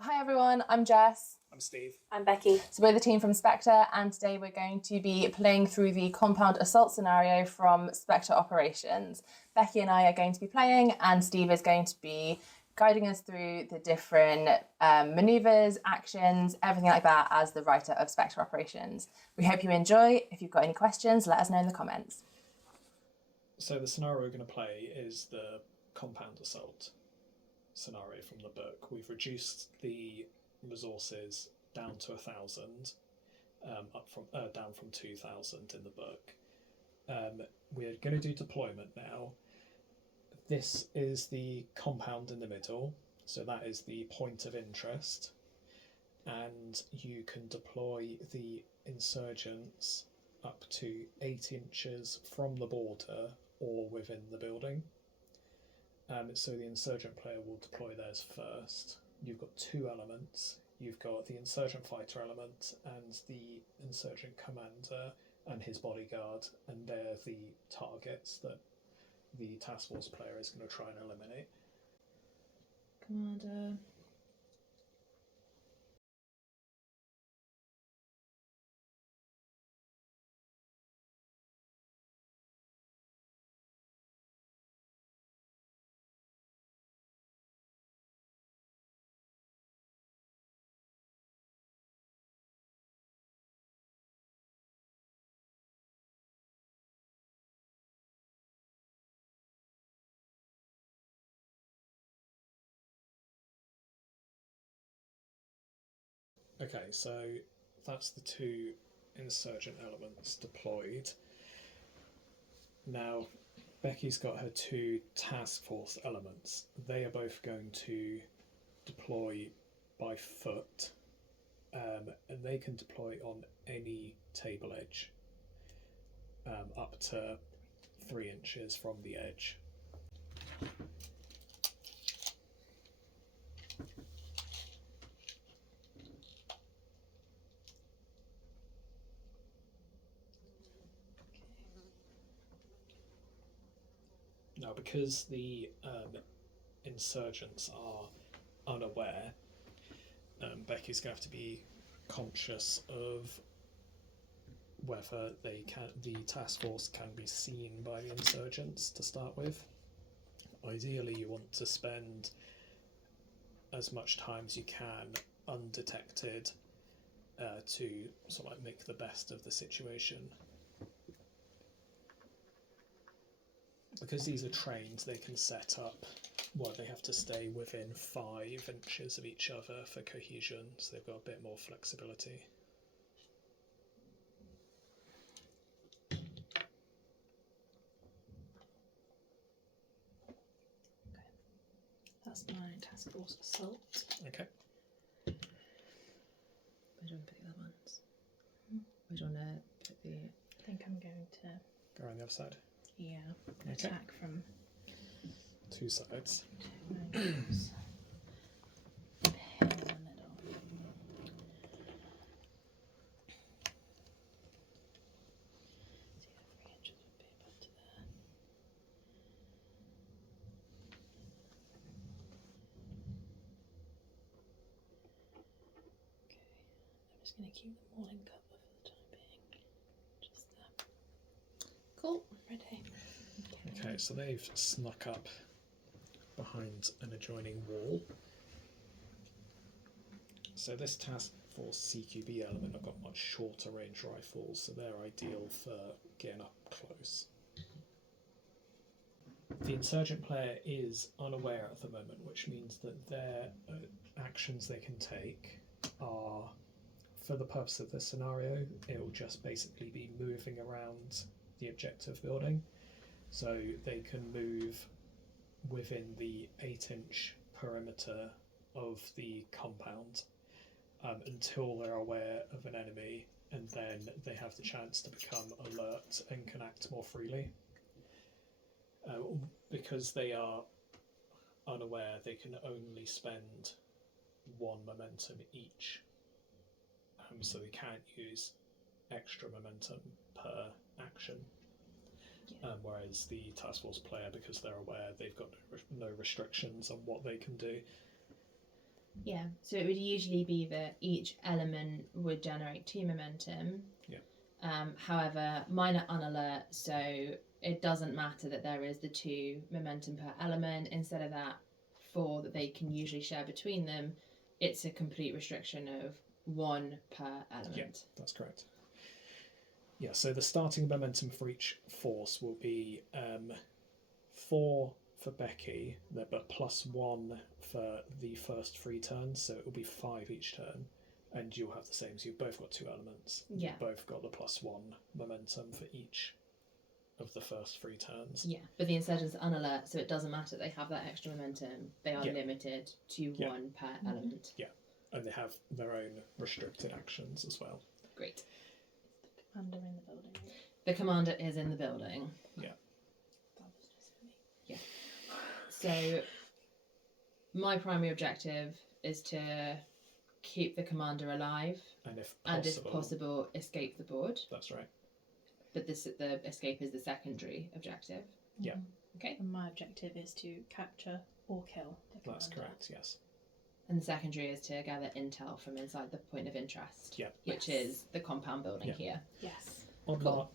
Hi everyone, I'm Jess. I'm Steve. I'm Becky. So we're the team from Spectre, and today we're going to be playing through the compound assault scenario from Spectre Operations. Becky and I are going to be playing, and Steve is going to be guiding us through the different maneuvers, actions, everything like that as the writer of Spectre Operations. We hope you enjoy. If you've got any questions, let us know in the comments. So the scenario we're going to play is the compound assault scenario from the book. We've reduced the resources down to 1,000, down from 2,000 in the book. We're going to do deployment now. This is the compound in the middle, so that is the point of interest, and you can deploy the insurgents up to 8 inches from the border or within the building. So the insurgent player will deploy theirs first. You've got two elements. You've got the insurgent fighter element and the insurgent commander and his bodyguard, and they're the targets that the task force player is going to try and eliminate. Commander. Okay, so that's the two insurgent elements deployed. Now, Becky's got her two task force elements. They are both going to deploy by foot, and they can deploy on any table edge up to 3 inches from the edge. Now, because the insurgents are unaware, Becky's going to have to be conscious of whether the task force can be seen by the insurgents to start with. Ideally, you want to spend as much time as you can undetected to sort of like make the best of the situation. Because these are trained, they can set up, well, they have to stay within 5 inches of each other for cohesion, so they've got a bit more flexibility. That's my task force assault. Okay. Where do I put the other ones? Where do I want to put the... I think I'm going to... Go around the other side. Yeah, okay. Attack from... 2 sides. 2 angles. Pin the middle. Going to keep them all in cover for the time being. Just there. Cool, ready. Okay, so they've snuck up behind an adjoining wall. So this task force CQB element have got much shorter range rifles, so they're ideal for getting up close. The insurgent player is unaware at the moment, which means that their actions they can take are, for the purpose of this scenario, it will just basically be moving around the objective building. So they can move within the 8-inch perimeter of the compound until they're aware of an enemy, and then they have the chance to become alert and can act more freely. Because they are unaware, they can only spend 1 momentum each. So they can't use extra momentum per action. Whereas the task force player, because they're aware, they've got no restrictions on what they can do. Yeah, so it would usually be that each element would generate 2 momentum. Yeah. However, mine are unalert, so it doesn't matter that there is the 2 momentum per element. Instead of that 4 that they can usually share between them, it's a complete restriction of 1 per element. Yeah, that's correct. Yeah, so the starting momentum for each force will be 4 for Becky, but +1 for the first 3 turns, so it will be 5 each turn, and you'll have the same. So you've both got 2 elements. Yeah. You've both got the +1 momentum for each of the first 3 turns. Yeah, but the Insurgents are unalert, so it doesn't matter they have that extra momentum. They are Yeah. limited to 1 per element. Yeah, and they have their own restricted actions as well. Great. Commander in the building. The commander is in the building. Yeah. That was just for me. Yeah. So my primary objective is to keep the commander alive And if possible, escape the board. That's right. But the escape is the secondary objective. Yeah. Okay. And my objective is to capture or kill the commander. That's correct, yes. And the secondary is to gather intel from inside the point of interest. Yeah. Which is the compound building here. Yes. On Cool.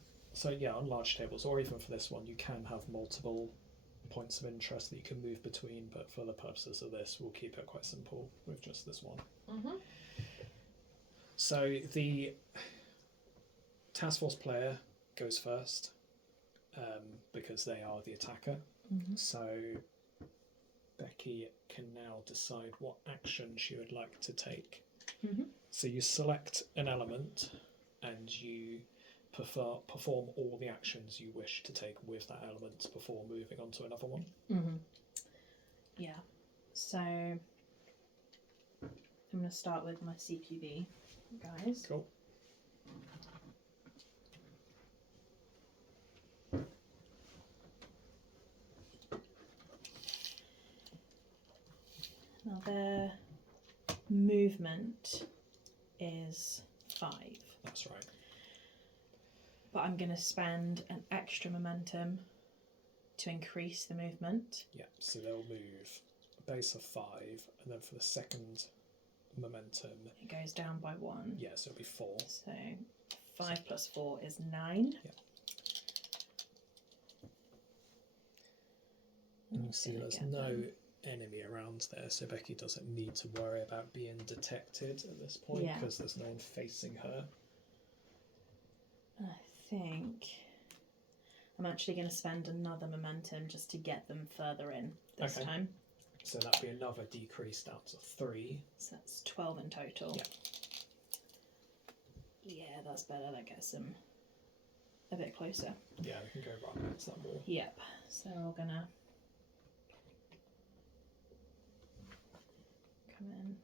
on large tables, or even for this one, you can have multiple points of interest that you can move between, but for the purposes of this, we'll keep it quite simple with just this one. Mm-hmm. So the task force player goes first, because they are the attacker. Mm-hmm. So Becky can now decide what action she would like to take. Mm-hmm. So you select an element and you perform all the actions you wish to take with that element before moving on to another one. Mm-hmm. Yeah. So I'm going to start with my CQB, guys. Cool. Now their movement is 5. That's right. But I'm going to spend an extra momentum to increase the movement. Yeah, so they'll move a base of 5, and then for the second momentum, It goes down by 1. yeah, so it'll be 4. So 5 plus 4 is 9. Yeah. And you see Gonna there's get no them. enemy around there, so Becky doesn't need to worry about being detected at this point Yeah. because there's no one facing her. I think I'm actually going to spend another momentum just to get them further in this Okay. time. So that'll be another decrease down to 3. So that's 12 in total. Yeah. Yeah, that's better. That gets them a bit closer. Yeah, we can go right against that wall. Yep. So we're going to come in.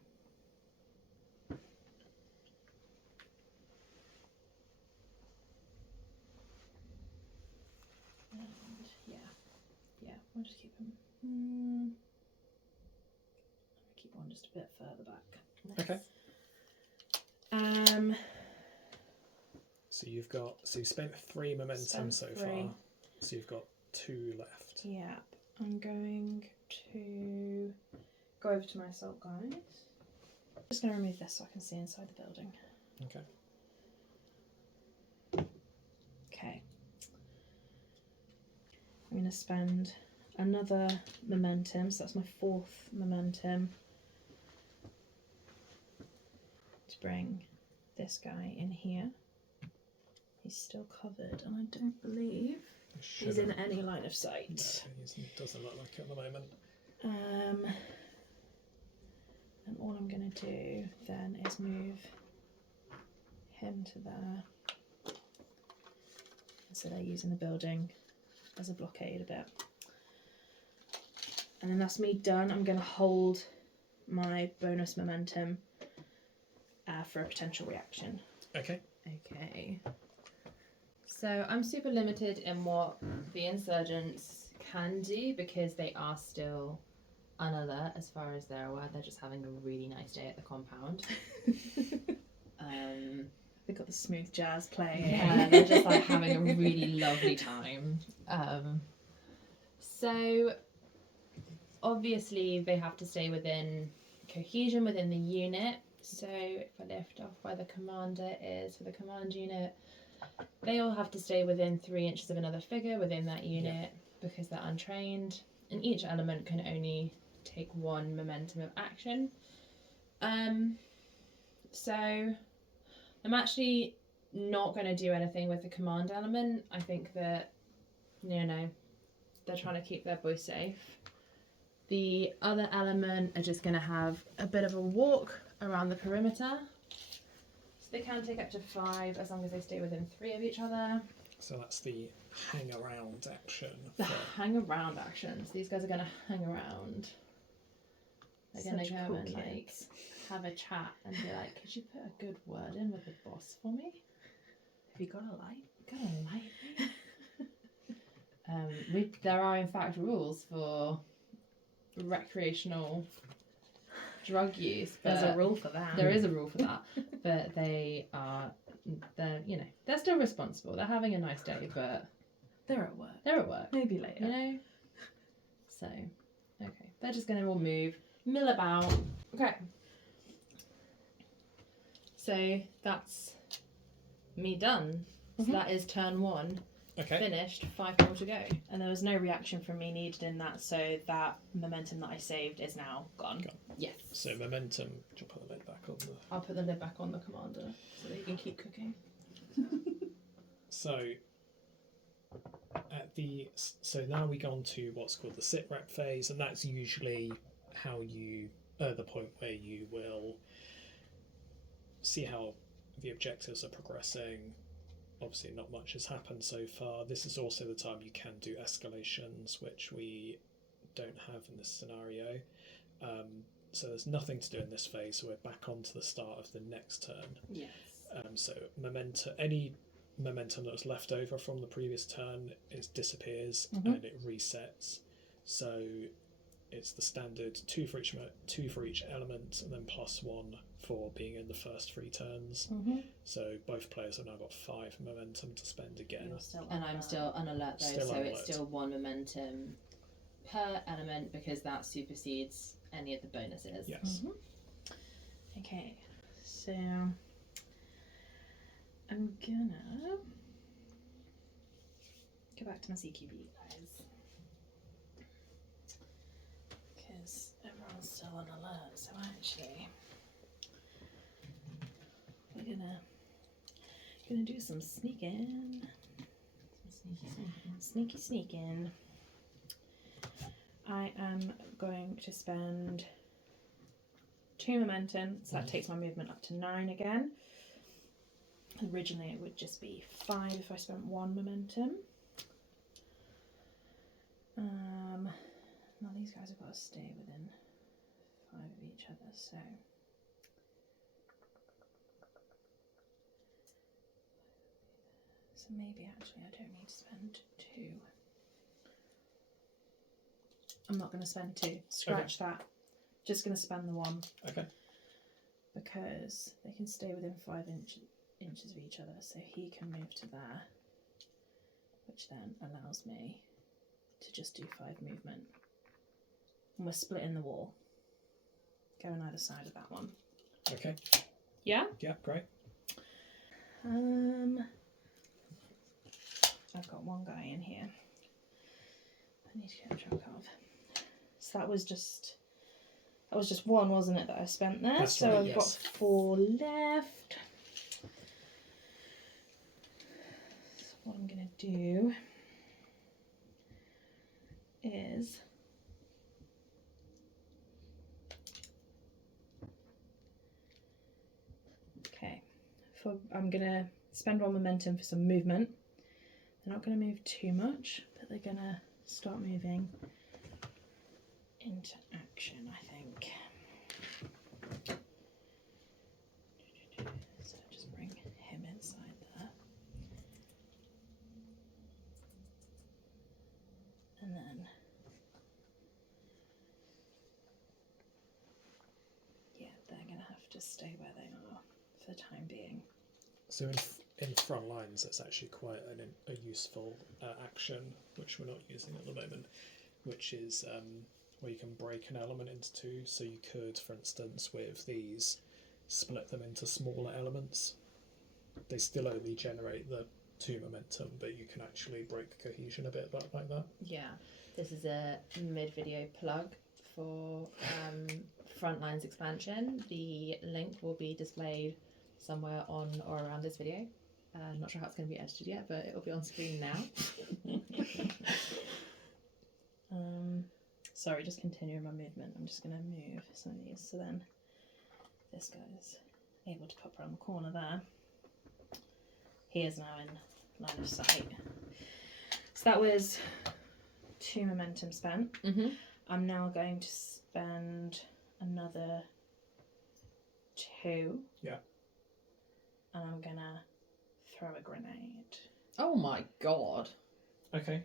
And yeah, we'll just keep them. Keep one just a bit further back. Okay. Um, So you've spent 3 momentum Spent so 3. far. So you've got 2 left. Yep. I'm going to go over to my assault guys. I'm just going to remove this so I can see inside the building. Okay. Okay. I'm going to spend another momentum, so that's my 4th momentum, to bring this guy in here. He's still covered, and I don't believe he's in any line of sight. No, he doesn't look like it at the moment. And all I'm going to do then is move him to there. So they're using the building as a blockade a bit. And then that's me done. I'm going to hold my bonus momentum for a potential reaction. Okay. Okay. So I'm super limited in what the insurgents can do because they are still unalert as far as they're aware. They're just having a really nice day at the compound. They've got the smooth jazz playing. Yeah, they're just like having a really lovely time. So obviously they have to stay within cohesion within the unit. So if I lift off where the commander is, for the command unit, they all have to stay within 3 inches of another figure within that unit because they're untrained, and each element can only take 1 momentum of action. So I'm actually not going to do anything with the command element. I think that, they're trying to keep their boy safe. The other element are just going to have a bit of a walk around the perimeter. So they can take up to 5 as long as they stay within 3 of each other. So that's the hang around action. The hang around actions. These guys are going to hang around. They're going to go and have a chat and be like, could you put a good word in with the boss for me? Have you got a light? Got a light? There are in fact rules for recreational drug use. There's a rule for that. There is a rule for that, but they're still responsible. They're having a nice day, but They're at work. they're at work. Maybe later. So, okay, they're just going to all mill about. Okay. So that's me done. So that is turn 1. Okay. Finished, 5 more to go. And there was no reaction from me needed in that, so that momentum that I saved is now gone. Yes. So momentum, do you put the lid back on the... I'll put the lid back on the commander so that he can keep cooking. So now we go on to what's called the sit rep phase, and that's usually how you the point where you will see how the objectives are progressing. Obviously not much has happened so far. This is also the time you can do escalations, which we don't have in this scenario. So there's nothing to do in this phase, so we're back on to the start of the next turn. Yes. So any momentum that was left over from the previous turn disappears and it resets. So it's the standard 2 for each element, and then +1 for being in the first 3 turns. So both players have now got 5 momentum to spend again. And I'm still unalert though, so it's still 1 momentum per element because that supersedes any of the bonuses. Yes. Okay, so I'm gonna go back to my CQB guys, because everyone's still on alert. So actually, we're gonna do some sneaking. Sneaking. I am going to spend 2 momentum, so that takes my movement up to 9 again. Originally it would just be 5 if I spent 1 momentum. Now these guys have got to stay within 5 of each other, so maybe actually I don't need to spend 2. I'm not going to spend 2. Scratch that. Just going to spend the 1. Okay. Because they can stay within 5 inches of each other, so he can move to there, which then allows me to just do 5 movement. And we're splitting the wall. Go on either side of that one. Okay. Yeah? Yeah, great. I've got 1 guy in here I need to get track of. So that was just 1, wasn't it, that I spent there? That's so right, I've got 4 left. So what I'm going to do is I'm going to spend 1 momentum for some movement. They're not going to move too much, but they're going to start moving into action, I think. So just bring him inside there. And then, yeah, they're going to have to stay where they are for the time being. So in front lines, it's actually quite a useful action, which we're not using at the moment, which is where you can break an element into two. So you could, for instance, with these, split them into smaller elements. They still only generate the 2 momentum, but you can actually break cohesion a bit like that. Yeah, this is a mid-video plug for Frontlines expansion. The link will be displayed somewhere on or around this video. Not sure how it's going to be edited yet, but it'll be on screen now. Sorry, just continuing my movement. I'm just going to move some of these so then this guy's able to pop around the corner there. He is now in line of sight. So that was 2 momentum spent. I'm now going to spend another 2. Yeah. And I'm going to throw a grenade. Oh my god. Okay.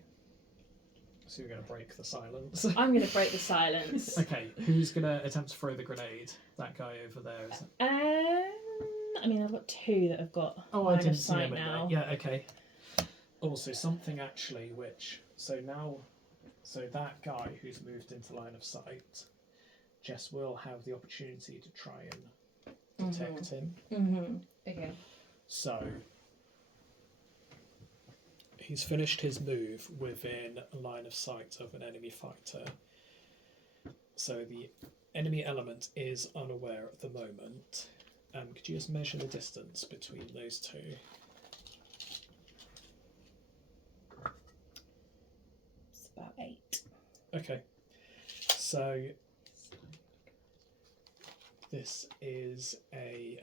So you're going to break the silence. I'm going to break the silence. Okay, who's going to attempt to throw the grenade? That guy over there, is it? I mean, I've got 2 that have got I line didn't of see him sight in now. there. Yeah, okay. Also, something actually which... So that guy who's moved into line of sight, Jess will have the opportunity to try and detect him. Okay. So, he's finished his move within a line of sight of an enemy fighter. So the enemy element is unaware at the moment. Could you just measure the distance between those 2? It's about 8. Okay. So this is a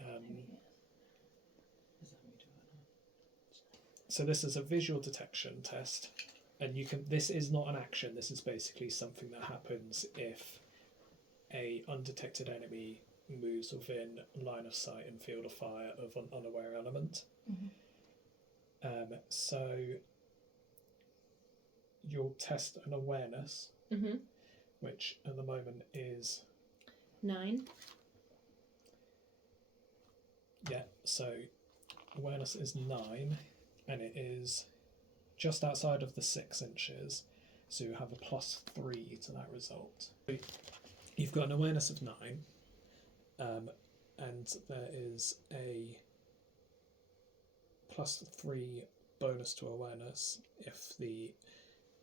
so this is a visual detection test, and you can. This is not an action. This is basically something that happens if a undetected enemy moves within line of sight and field of fire of an unaware element. So you'll test an awareness, which at the moment is 9. Yeah, so awareness is 9, and it is just outside of the 6 inches, so you have a +3 to that result. You've got an awareness of 9, and there is a +3 bonus to awareness if the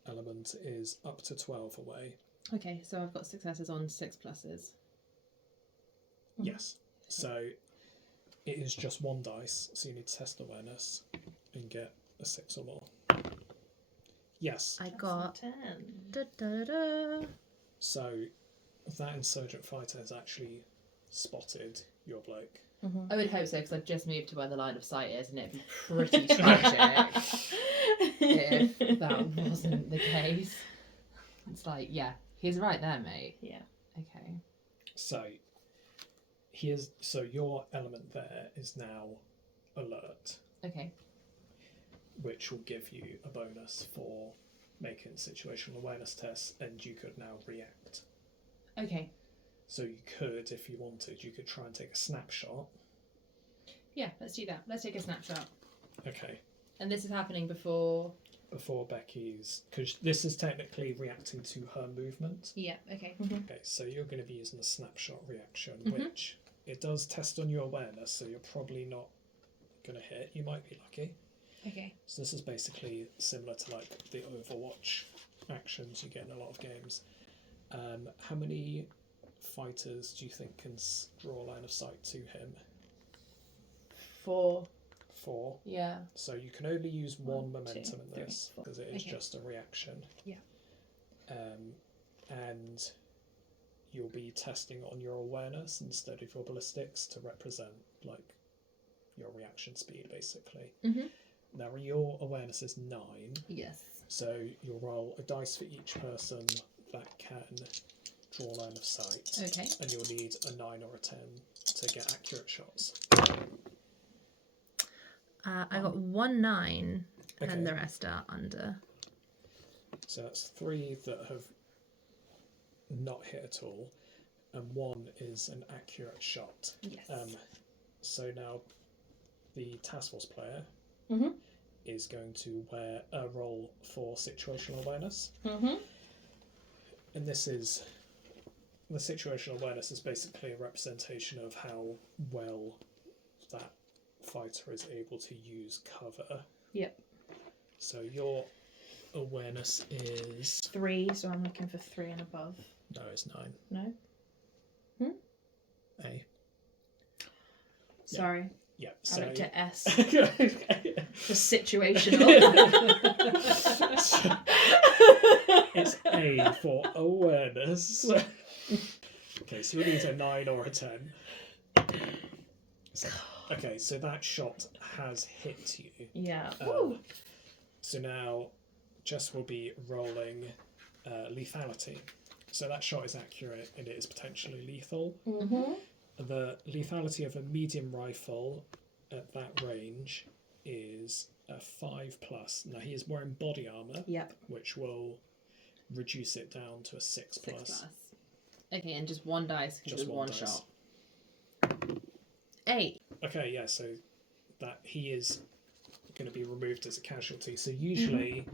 element is up to 12 away. Okay, so I've got successes on 6 pluses. Yes, so it is just 1 dice, so you need to test awareness and get a 6 or more. Yes. I got 10. Da, da, da. So that insurgent fighter has actually spotted your bloke. I would hope so, because I've just moved to where the line of sight is, and it'd be pretty tragic if that wasn't the case. It's like, yeah, he's right there, mate. Yeah. Okay. So your element there is now alert, Okay. which will give you a bonus for making situational awareness tests, and you could now react. Okay. So you could, if you wanted, you could try and take a snapshot. Yeah, let's do that. Let's take a snapshot. Okay. And this is happening before... Before Becky's, because this is technically reacting to her movement. Yeah, okay. Okay, so you're going to be using the snapshot reaction, which it does test on your awareness, so you're probably not going to hit. You might be lucky. Okay. So this is basically similar to like the Overwatch actions you get in a lot of games. How many fighters do you think can draw line of sight to him? 4. 4. Yeah. So you can only use 1 1, momentum 2, in 3, this 4. because it is Okay. just a reaction. Yeah. And you'll be testing on your awareness instead of your ballistics to represent like your reaction speed, basically. Now your awareness is 9. Yes. So you'll roll a dice for each person that can draw line of sight. Okay. And you'll need a 9 or a 10 to get accurate shots. I got 1 9, Okay. and the rest are under. So that's 3 that have not hit at all, and 1 is an accurate shot. Yes. So now the task force player is going to roll for situational awareness. And this is the situational awareness is basically a representation of how well that fighter is able to use cover. Yep. So your awareness is 3, so I'm looking for 3 and above. no, it's 9. No? A. Sorry. Yeah. I So looked at S. okay. For situational. It's A for awareness. Okay, so you need a 9 or a 10. So, okay, so that shot has hit you. Yeah. So now Jess will be rolling lethality. So that shot is accurate and it is potentially lethal. Mm-hmm. The lethality of a medium rifle at that range is a 5+. Now he is wearing body armor, Yep. which will reduce it down to a 6+. 6+. Okay, and just 1 dice because Just it's one 1 dice. shot. 8. Okay, yeah, so that he is going to be removed as a casualty. So usually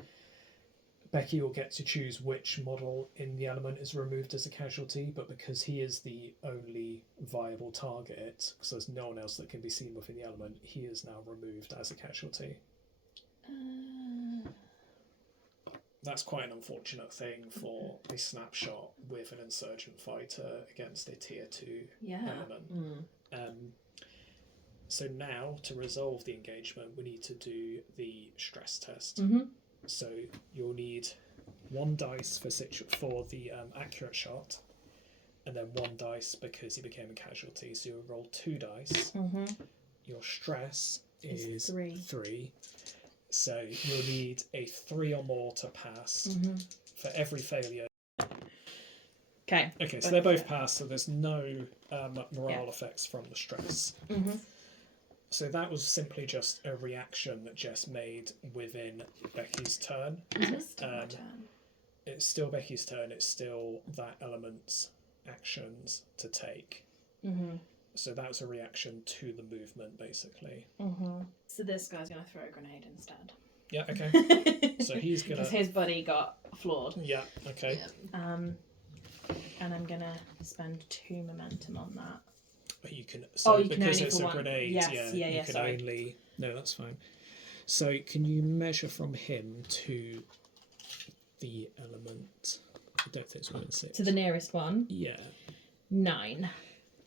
Becky will get to choose which model in the element is removed as a casualty, but because he is the only viable target, because there's no one else that can be seen within the element, he is now removed as a casualty. That's quite an unfortunate thing for a snapshot with an insurgent fighter against a tier 2 element. So now, to resolve the engagement, we need to do the stress test. So you'll need 1 dice for the accurate shot, and then 1 dice because he became a casualty. So you'll roll 2 dice. Your stress is 3. So you'll need a 3 or more to pass for every failure. Okay. Okay, so they're both passed, so there's no morale effects from the stress. So that was simply just a reaction that Jess made within Becky's turn. It's still Becky's turn, it's still that element's actions to take. So that was a reaction to the movement, basically. So this guy's going to throw a grenade instead. Yeah, okay. So he's going to... Because his buddy got floored. Yeah, okay. And I'm going to spend 2 momentum on that. You can... So you can because only it's for a 1. grenade, Yes, you can sorry. only... No, that's fine. So can you measure from him to the element? I don't think it's within 6. To the nearest one? Yeah. 9.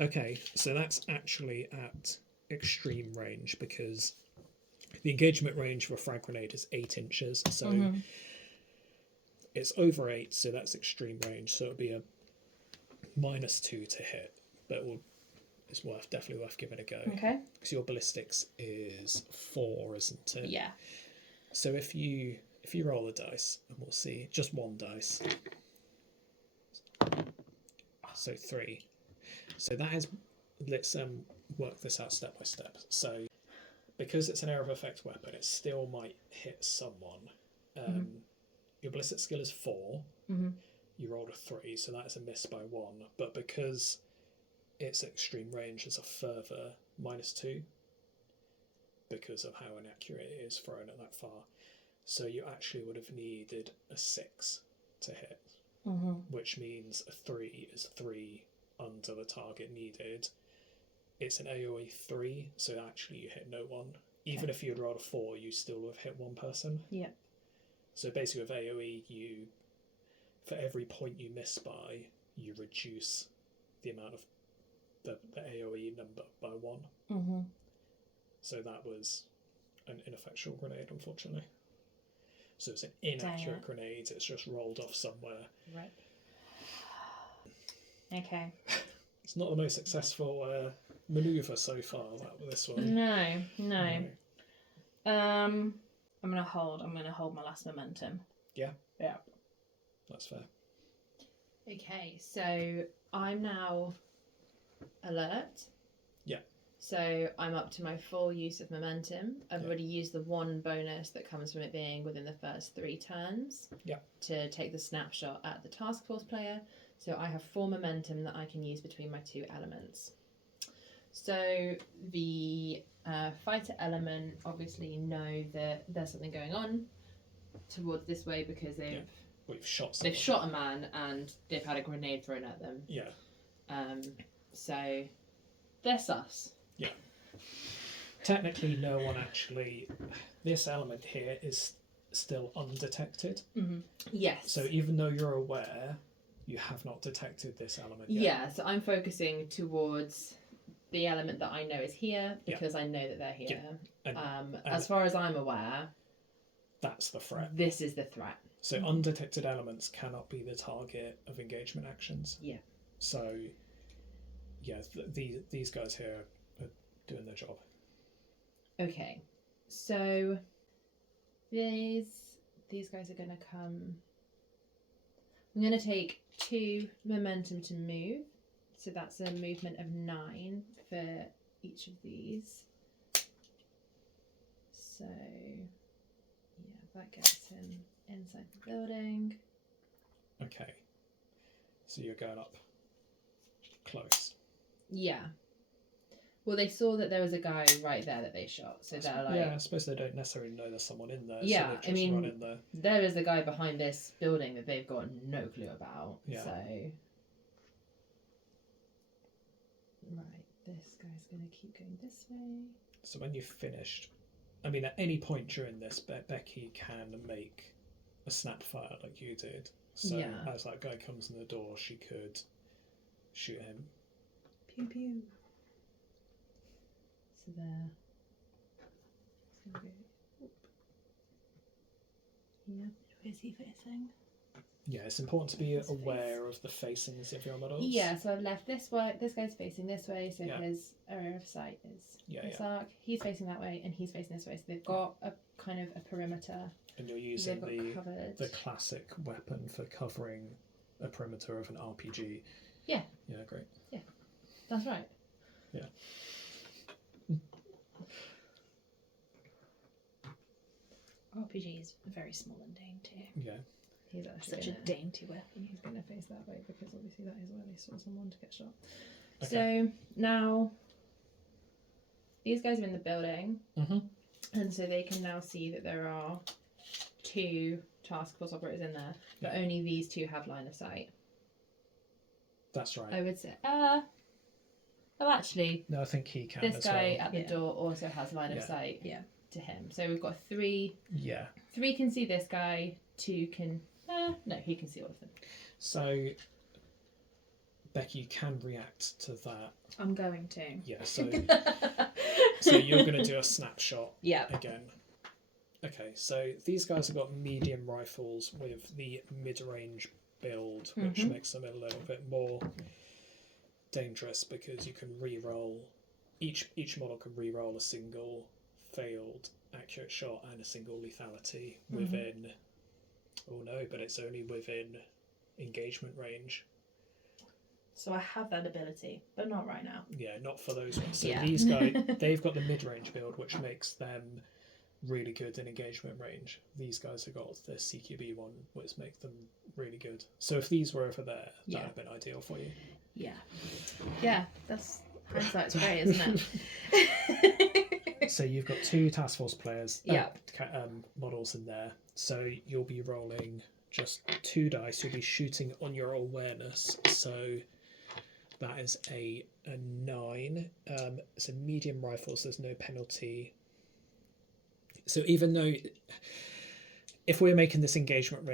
Okay, so that's actually at extreme range because the engagement range for a frag grenade is 8 inches. So it's over 8, so that's extreme range. So it'll be a -2 to hit, but it's definitely worth giving a go. Okay. Because your ballistics is 4, isn't it? Yeah. So if you roll the dice, and we'll see, just 1 dice. So 3. So that is, let's work this out step by step. So because it's an area of effect weapon, it still might hit someone. Your ballistic skill is 4. You rolled a 3, so that is a miss by 1. But because it's extreme range, it's a further -2 because of how inaccurate it is thrown at that far. So you actually would have needed a 6 to hit, which means a 3 is 3 under the target needed. It's an AoE 3, so actually you hit no one. Even if you had rolled a 4, you still would have hit 1 person. Yep. So basically with AoE, for every point you miss by, you reduce the amount of the AoE number by 1. So that was an ineffectual grenade, unfortunately. So it's an inaccurate grenade, it's just rolled off somewhere. Right. Okay. It's not the most successful manoeuvre so far, this one. No. I'm gonna hold my last momentum. Yeah? Yeah. That's fair. Okay, so I'm now alert. Yeah. So I'm up to my full use of momentum. I've already used the 1 bonus that comes from it being within the first 3 turns. Yeah. To take the snapshot at the task force player. So I have 4 momentum that I can use between my 2 elements. So the fighter element obviously know that there's something going on towards this way because they've We've shot someone. They've shot a man and they've had a grenade thrown at them. Yeah. So they're sus. Yeah. Technically, no one actually. This element here is still undetected. Mm-hmm. Yes. So even though you're aware, you have not detected this element yet. Yeah, so I'm focusing towards the element that I know is here because I know that they're here. Yeah. And as far as I'm aware, that's the threat. This is the threat. So undetected elements cannot be the target of engagement actions. Yeah. So, yeah, these guys here are doing their job. Okay, so these guys are going to come. I'm going to take 2 momentum to move, so that's a movement of 9 for each of these. So yeah, that gets him inside the building. Okay, so you're going up close. Yeah. Well, they saw that there was a guy right there that they shot, so they're like... Yeah, I suppose they don't necessarily know there's someone in there, yeah, so they just run in there. There is a guy behind this building that they've got no clue about, yeah. So... Right, this guy's going to keep going this way. So when you've finished, I mean, at any point during this, Becky can make a snap fire like you did. So as that guy comes in the door, she could shoot him. Pew pew. So there. It's going to go. Yeah. Who is he facing? Yeah, it's important to be aware of the facings of your models. Yeah, so I've left this way. This guy's facing this way, so his area of sight is this arc. He's facing that way, and he's facing this way. So they've got a kind of a perimeter. And you're using the classic weapon for covering a perimeter of an RPG. Yeah. Yeah, great. Yeah, that's right. Yeah. RPG is very small and dainty. Yeah. He's Such a dainty weapon. He's going to face that way because obviously that is where they saw someone to get shot. Okay. So now these guys are in the building, and so they can now see that there are 2 task force operators in there, but only these 2 have line of sight. That's right. I would say, oh, actually, no, I think he can. This as guy well. at the door also has line of sight. Yeah. To him. So we've got 3. Yeah. 3 can see this guy. 2 can. No, he can see all of them. So, Becky, you can react to that. I'm going to. Yeah. So, so you're going to do a snapshot. Yeah. Again. Okay. So these guys have got medium rifles with the mid-range build, which makes them a little bit more dangerous because you can re-roll. Each model can re-roll a single failed accurate shot and a single lethality within. Oh no, but it's only within engagement range. So I have that ability, but not right now. Yeah, not for those ones. So these guys, they've got the mid-range build, which makes them really good in engagement range. These guys have got the CQB one, which makes them really good. So if these were over there, that would have been ideal for you. Yeah. Yeah, that's hindsight's great, isn't it? So you've got 2 task force players, models in there. So you'll be rolling just 2 dice. You'll be shooting on your awareness. So that is a 9. It's a medium rifle, so there's no penalty. So even though, if we're making this engagement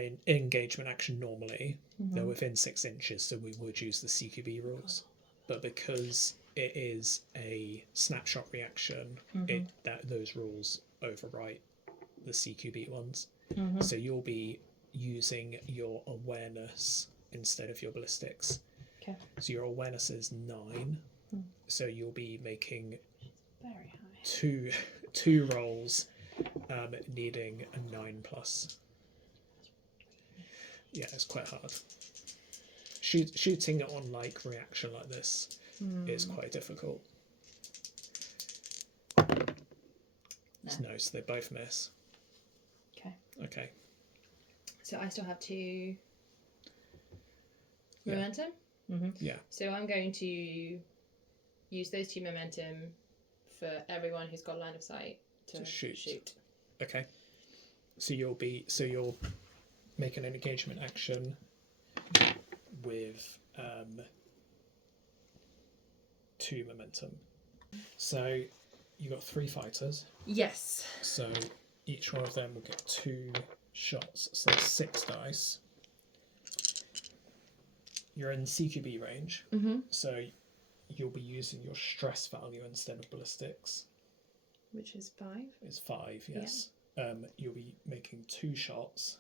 action normally, they're within 6 inches, so we would use the CQB rules. But because it is a snapshot reaction, those rules overwrite the CQB ones. So you'll be using your awareness instead of your ballistics. Okay. So your awareness is 9. So you'll be making very high. two rolls, needing a 9+. Yeah, it's quite hard. Shooting on like reaction like this is quite difficult. No, so they both miss. Okay. So I still have 2 momentum. Yeah. So I'm going to use those 2 momentum for everyone who's got line of sight to shoot. Okay. So you'll making an engagement action with 2 momentum. So you got 3 fighters. Yes. So each one of them will get 2 shots. So that's 6 dice. You're in CQB range, so you'll be using your stress value instead of ballistics. Which is 5. It's 5, yes. You'll be making 2 shots.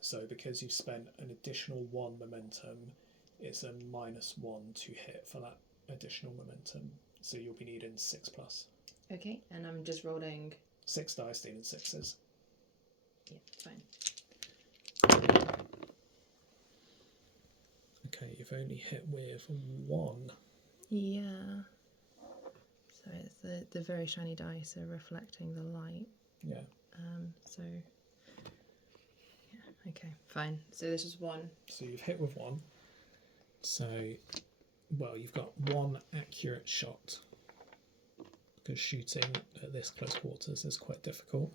So because you've spent an additional 1 momentum, it's a -1 to hit for that additional momentum. So you'll be needing 6+. Okay, and I'm just rolling. 6 dice, dealing 6s. Yeah, fine. Okay, you've only hit with 1. Yeah. So it's the very shiny dice are reflecting the light. Yeah. So yeah, okay, fine. So this is 1. So you've hit with 1. So, well, you've got 1 accurate shot. Because shooting at this close quarters is quite difficult.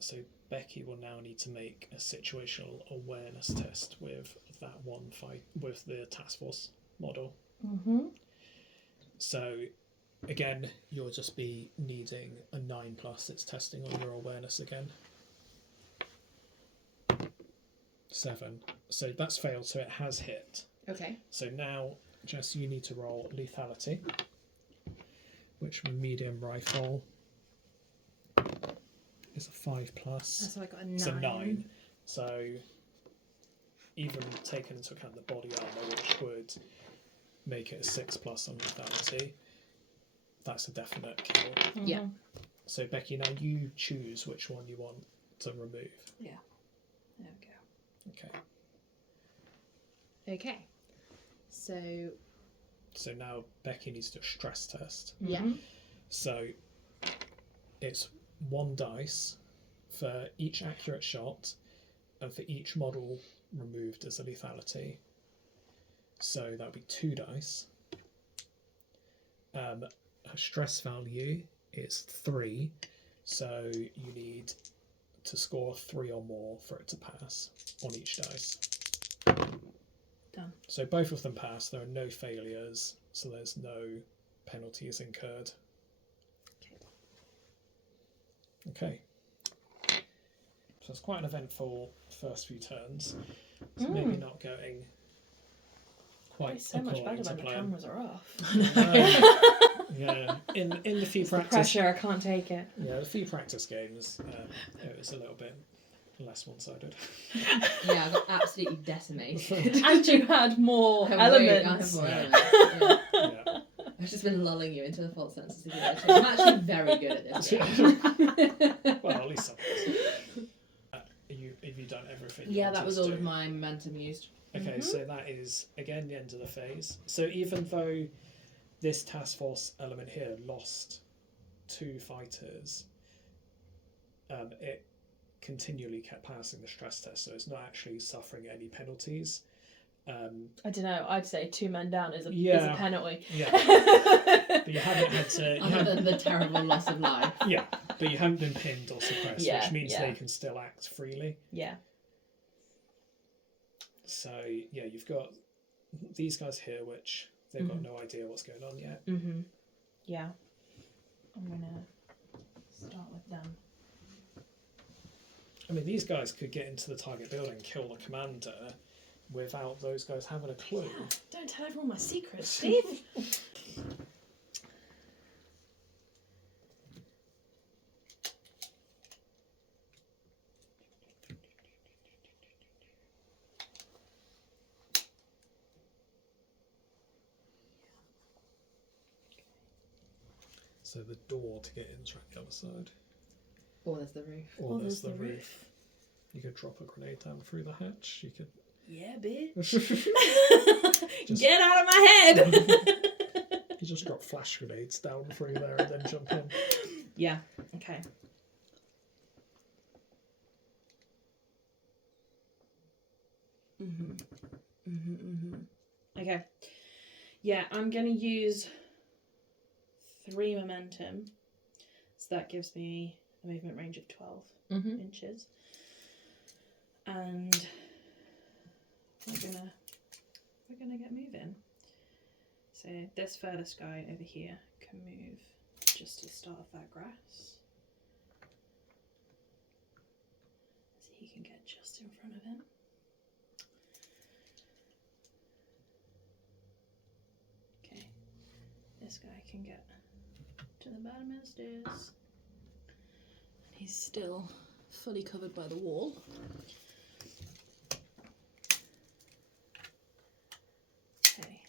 So Becky will now need to make a situational awareness test with that one fight with the task force model. So again, you'll just be needing a 9+. It's testing on your awareness again. 7. So that's failed. So it has hit. Okay. So now, Jess, you need to roll lethality, which with medium rifle is a 5+. So I got a 9. It's a 9. So even taking into account the body armor, which would make it a 6+ on lethality, that's a definite kill. Yeah. So Becky, now you choose which one you want to remove. Yeah. There we go. Okay. Okay. So now Becky needs to do a stress test. Yeah. So it's 1 dice for each accurate shot and for each model removed as a lethality. So that would be 2 dice. Her stress value is 3, so you need to score 3 or more for it to pass on each dice. Done. So both of them pass, there are no failures, so there's no penalties incurred. Okay. So it's quite an eventful first few turns. It's maybe not going quite It's so much better according to when the plan. cameras are off. Yeah, in the few The practice, pressure, I can't take it. yeah, the few practice games, it was a little bit less one-sided. Yeah, I got absolutely decimated. And you had more elements. Yeah. Yeah. I've just been lulling you into a false sense of security. I'm actually very good at this game. Well, at least some. Have you done everything? you Yeah, that wanted was to all do? of my momentum used. Okay, so that is again the end of the phase. So even though this task force element here lost 2 fighters, it continually kept passing the stress test, so it's not actually suffering any penalties. I don't know, I'd say 2 men down is a penalty. Yeah, but you haven't had to. Other than the terrible loss of life. Yeah, but you haven't been pinned or suppressed, Yeah, which means yeah. they can still act freely. Yeah. So yeah, you've got these guys here, which they've got no idea what's going on yet. Yeah. I'm gonna start with them. I mean, these guys could get into the target building and kill the commander without those guys having a clue. Don't tell everyone my secrets, Steve. So the door to get in's right the other side. Or there's the roof. Or there's the roof. You could drop a grenade down through the hatch. You could. Yeah, bitch. Just- Get out of my head. You just drop flash grenades down through there and then jump in. Yeah. Okay. Okay. Yeah, I'm gonna use 3 momentum, so that gives me a movement range of 12 inches. And we're gonna get moving. So this furthest guy over here can move just to start off that grass. So he can get just in front of him. Okay, this guy can get to the bottom of the stairs. He's still fully covered by the wall. Okay.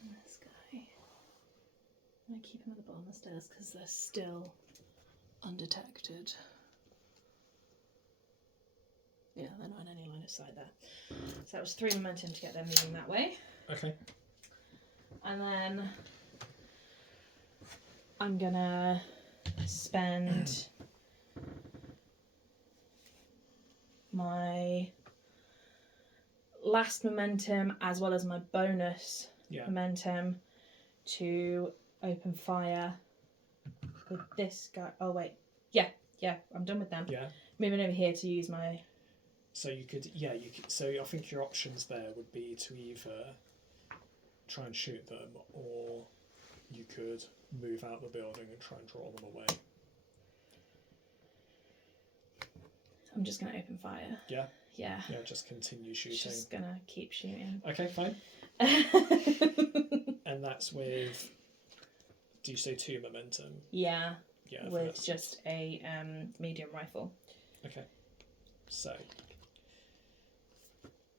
And this guy, I'm going to keep him at the bottom of the stairs because they're still undetected. Yeah, they're not in any line of sight there. So that was 3 momentum to get them moving that way. Okay. And then I'm gonna spend my last momentum as well as my bonus momentum to open fire with this guy. Oh wait, yeah, I'm done with them. Yeah. Moving over here to use my. So you could, so I think your options there would be to either try and shoot them, or you could move out the building and try and draw them away. I'm just gonna open fire. Yeah. Yeah. Yeah, just continue shooting. Just gonna keep shooting. Okay, fine. And that's with, do you say 2 momentum? Yeah. Yeah. With just a medium rifle. Okay. So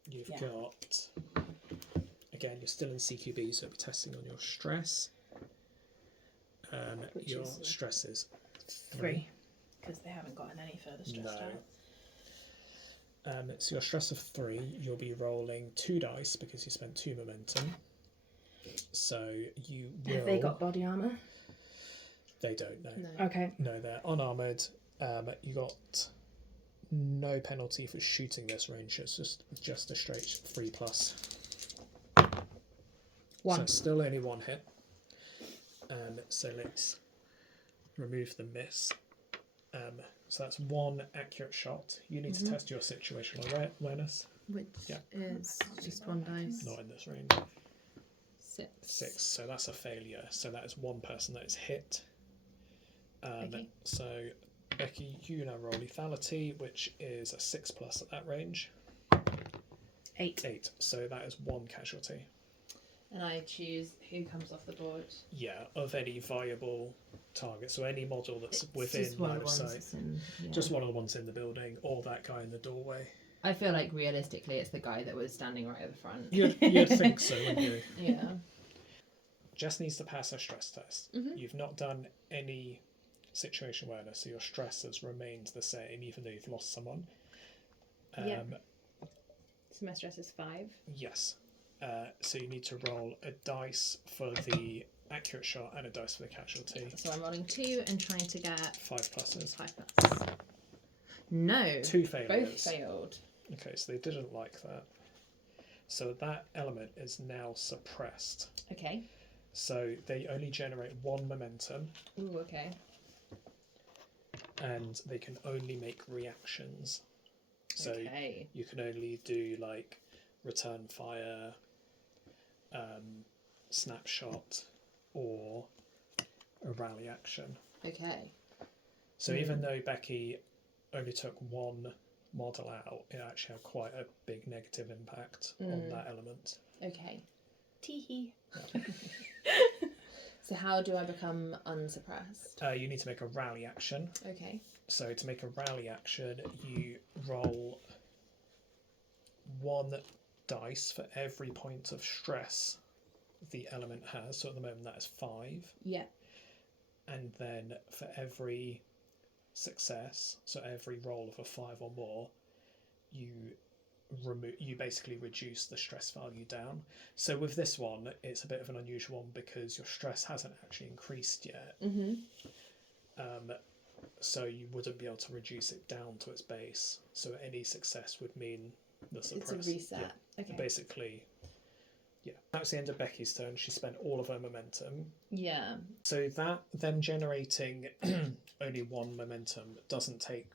you've got, again, you're still in CQB, so it'll be testing on your stress. Which your is stress is 3, because they haven't gotten any further stressed out. So your stress of 3, you'll be rolling 2 dice because you spent 2 momentum. So you will. Have they got body armor? They don't, no. Okay. No, they're unarmored. You got no penalty for shooting this range. It's just a straight 3+. 1. So it's still only 1 hit. So let's remove the miss. So that's 1 accurate shot. You need to test your situational awareness. Which is just 1 dice. Not in this range. 6. 6. So that's a failure. So that is 1 person that is hit. Okay. So Becky, you now roll lethality, which is a 6+ at that range. 8. 8. So that is 1 casualty. And I choose who comes off the board. Yeah, of any viable target. So any model that's within Just one line of of the ones sight. that's in, Just one of the ones in the building, or that guy in the doorway. I feel like realistically it's the guy that was standing right at the front. You'd think so, wouldn't you? Yeah. Jess needs to pass her stress test. Mhm. You've not done any situation awareness, so your stress has remained the same, even though you've lost someone. Yeah. So my stress is 5. Yes. So you need to roll a dice for the accurate shot and a dice for the casualty. So I'm rolling 2 and trying to get 5 pluses. 5+. No. 2 failures. Both failed. Okay, so they didn't like that. So that element is now suppressed. Okay. So they only generate 1 momentum, Ooh, okay. and they can only make reactions. So Okay. you can only do like return fire, snapshot, or a rally action. Okay. So even though Becky only took 1 model out, it actually had quite a big negative impact on that element. Okay. Teehee. So how do I become unsuppressed? You need to make a rally action. Okay. So to make a rally action, you roll 1 dice for every point of stress the element has. So at the moment that is 5. Yeah. And then for every success, so every roll of a 5 or more, you basically reduce the stress value down. So with this one, it's a bit of an unusual one because your stress hasn't actually increased yet. Mhm. So you wouldn't be able to reduce it down to its base. So any success would mean the suppress. It's a reset. Yeah. Okay. Basically, yeah. That was the end of Becky's turn. She spent all of her momentum. Yeah. So that them generating only 1 momentum doesn't take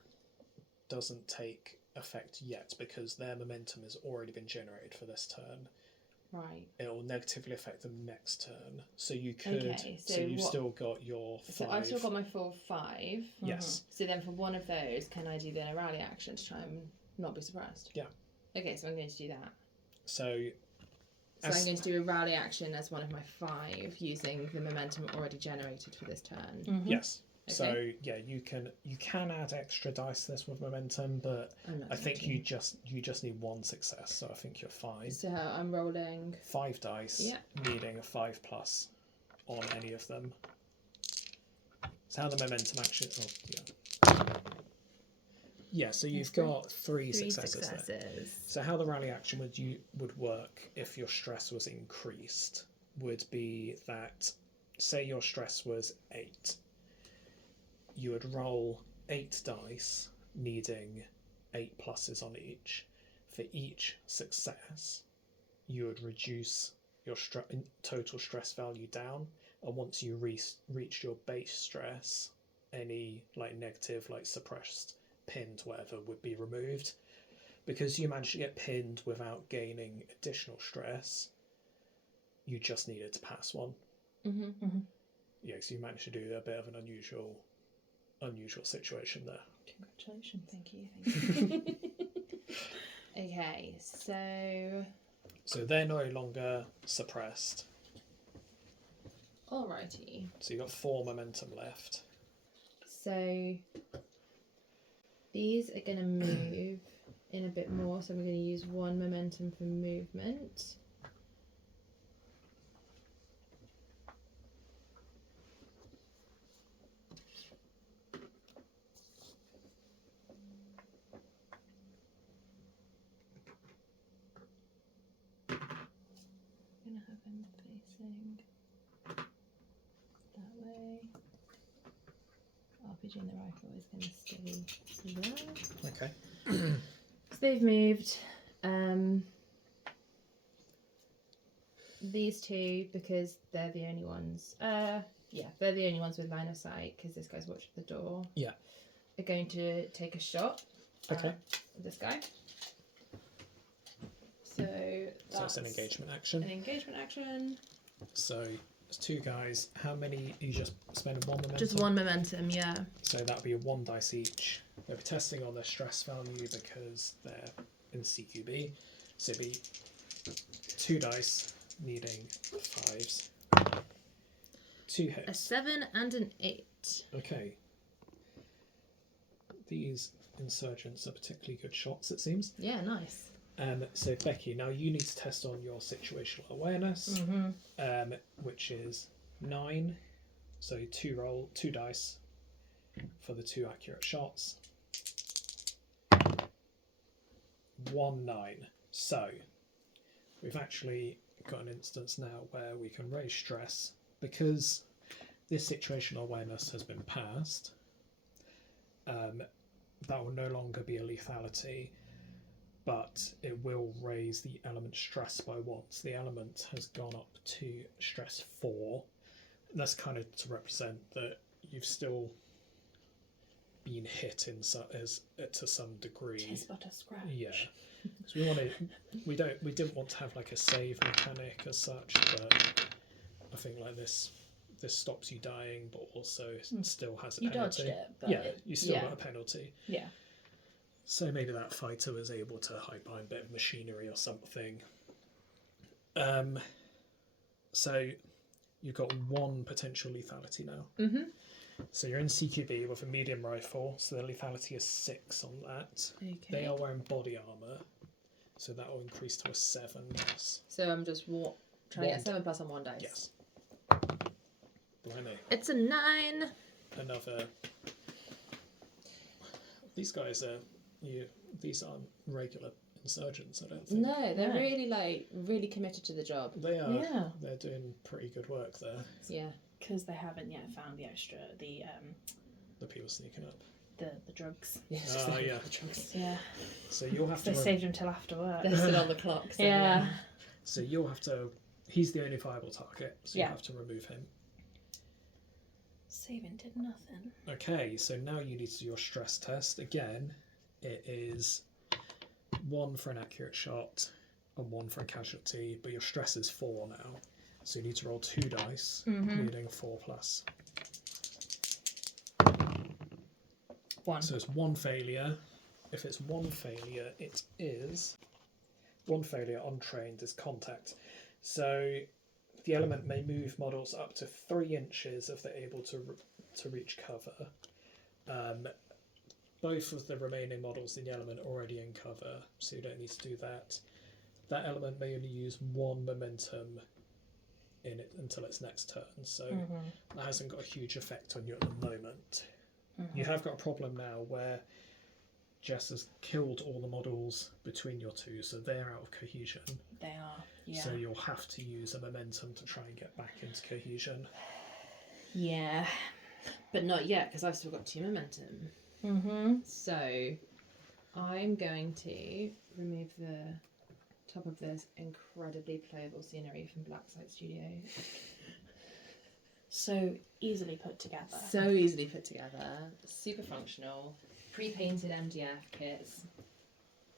doesn't take effect yet because their momentum has already been generated for this turn. Right. It will negatively affect them next turn. So you could. Okay, so you've still got your 5. So I've still got my full 5. Yes. So then for one of those, can I do then a rally action to try and not be suppressed? Yeah. Okay, so I'm going to do that. So I'm going to do a rally action as one of my 5 using the momentum already generated for this turn. Yes. Okay. So yeah, you can add extra dice to this with momentum, but I think you just need 1 success, so I think you're fine. So I'm rolling 5 dice, needing a 5+ on any of them. So how the momentum action? Yeah, so you've got 3 successes there. So how the rally action would work if your stress was increased would be that, say your stress was 8, you would roll 8 dice, needing 8 pluses on each. For each success, you would reduce your total stress value down, and once you reach your base stress, any negative, suppressed, pinned, whatever, would be removed. Because you managed to get pinned without gaining additional stress, you just needed to pass 1. Yeah, so you managed to do a bit of an unusual situation there. Congratulations, thank you. Okay, so they're no longer suppressed. Alrighty. So you've got 4 momentum left. So these are going to move in a bit more, so I'm going to use 1 momentum for movement. I'm going to have him facing that way. RPG and the rifle is going to stay there. Okay. So they've moved. These 2, because they're the only ones. They're the only ones with line of sight because this guy's watching the door. Yeah. Are going to take a shot. Okay. At this guy. So that's an engagement action. An engagement action. So there's 2 guys. How many? You just spend 1 momentum? Just 1 momentum, yeah. So that'll be 1 dice each. They'll be testing on their stress value because they're in CQB. So it'll be 2 dice, needing 5s. 2 hits. A 7 and an 8. Okay. These insurgents are particularly good shots, it seems. Yeah, nice. So Becky, now you need to test on your situational awareness, which is 9. So 2 dice for the 2 accurate shots. 1 9. So we've actually got an instance now where we can raise stress because this situational awareness has been passed. That will no longer be a lethality, but it will raise the element stress by 1. So the element has gone up to stress 4. That's kind of to represent that you've still been hit to some degree. Tis but a scratch. Yeah. So we didn't want to have a save mechanic as such, but I think this stops you dying, but also still has a penalty. You dodged it, but you still got a penalty. Yeah. So maybe that fighter was able to hide behind a bit of machinery or something. So you've got 1 potential lethality now. So you're in CQB with a medium rifle, so the lethality is 6 on that. Okay. They are wearing body armour, so that will increase to a 7. So I'm just trying to get 7 plus on 1 dice. Yes. Blimey. It's a 9. Another. These guys are. These aren't regular insurgents, I don't think. No, they're really committed to the job. They are. Yeah. They're doing pretty good work there. Yeah. Because they haven't yet found the The people sneaking up. the drugs. Yeah. The drugs. Yeah. So you'll have They to. saved them till after work. They're still on the clock. So Yeah. So you'll have to. He's the only viable target, so you have to remove him. Saving did nothing. Okay, so now you need to do your stress test again. it is 1 for an accurate shot and 1 for a casualty, but your stress is 4 now. So you need to roll 2 dice, needing 4 plus. 1. So it's 1 failure. If it's 1 failure, it is 1 failure untrained is contact. So the element may move models up to 3 inches if they're able to reach cover. Both of the remaining models in the element are already in cover, so you don't need to do that. That element may only use 1 momentum in it until its next turn, so that hasn't got a huge effect on you at the moment. You have got a problem now where Jess has killed all the models between your two, so they're out of cohesion. They are, yeah. So you'll have to use a momentum to try and get back into cohesion. Yeah, but not yet, because I've still got 2 momentum. So I'm going to remove the top of this incredibly playable scenery from Blacksite Studio. So easily put together. So easily put together, super functional, pre-painted MDF kits.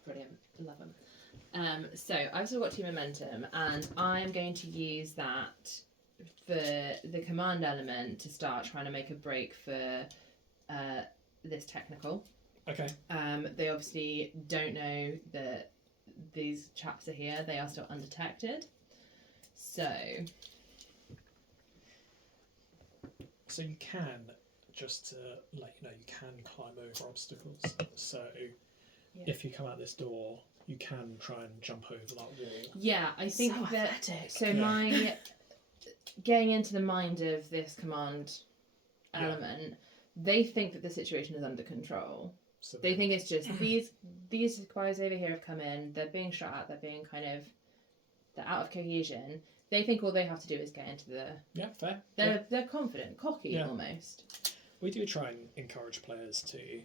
Brilliant, love them. So I've still got 2 momentum, and I'm going to use that for the command element to start trying to make a break for this technical. Okay. They obviously don't know that these chaps are here. They are still undetected. So you can, just to let you know, you can climb over obstacles. So if you come out this door, you can try and jump over that wall. yeah, I think So that. athletic. So Yeah. my getting into the mind of this command element, they think that the situation is under control. So They think it's just these guys over here have come in. They're being shot at. They're being they're out of cohesion. They think all they have to do is get into the. yeah, fair. They're confident, cocky Yeah. almost. We do try and encourage players to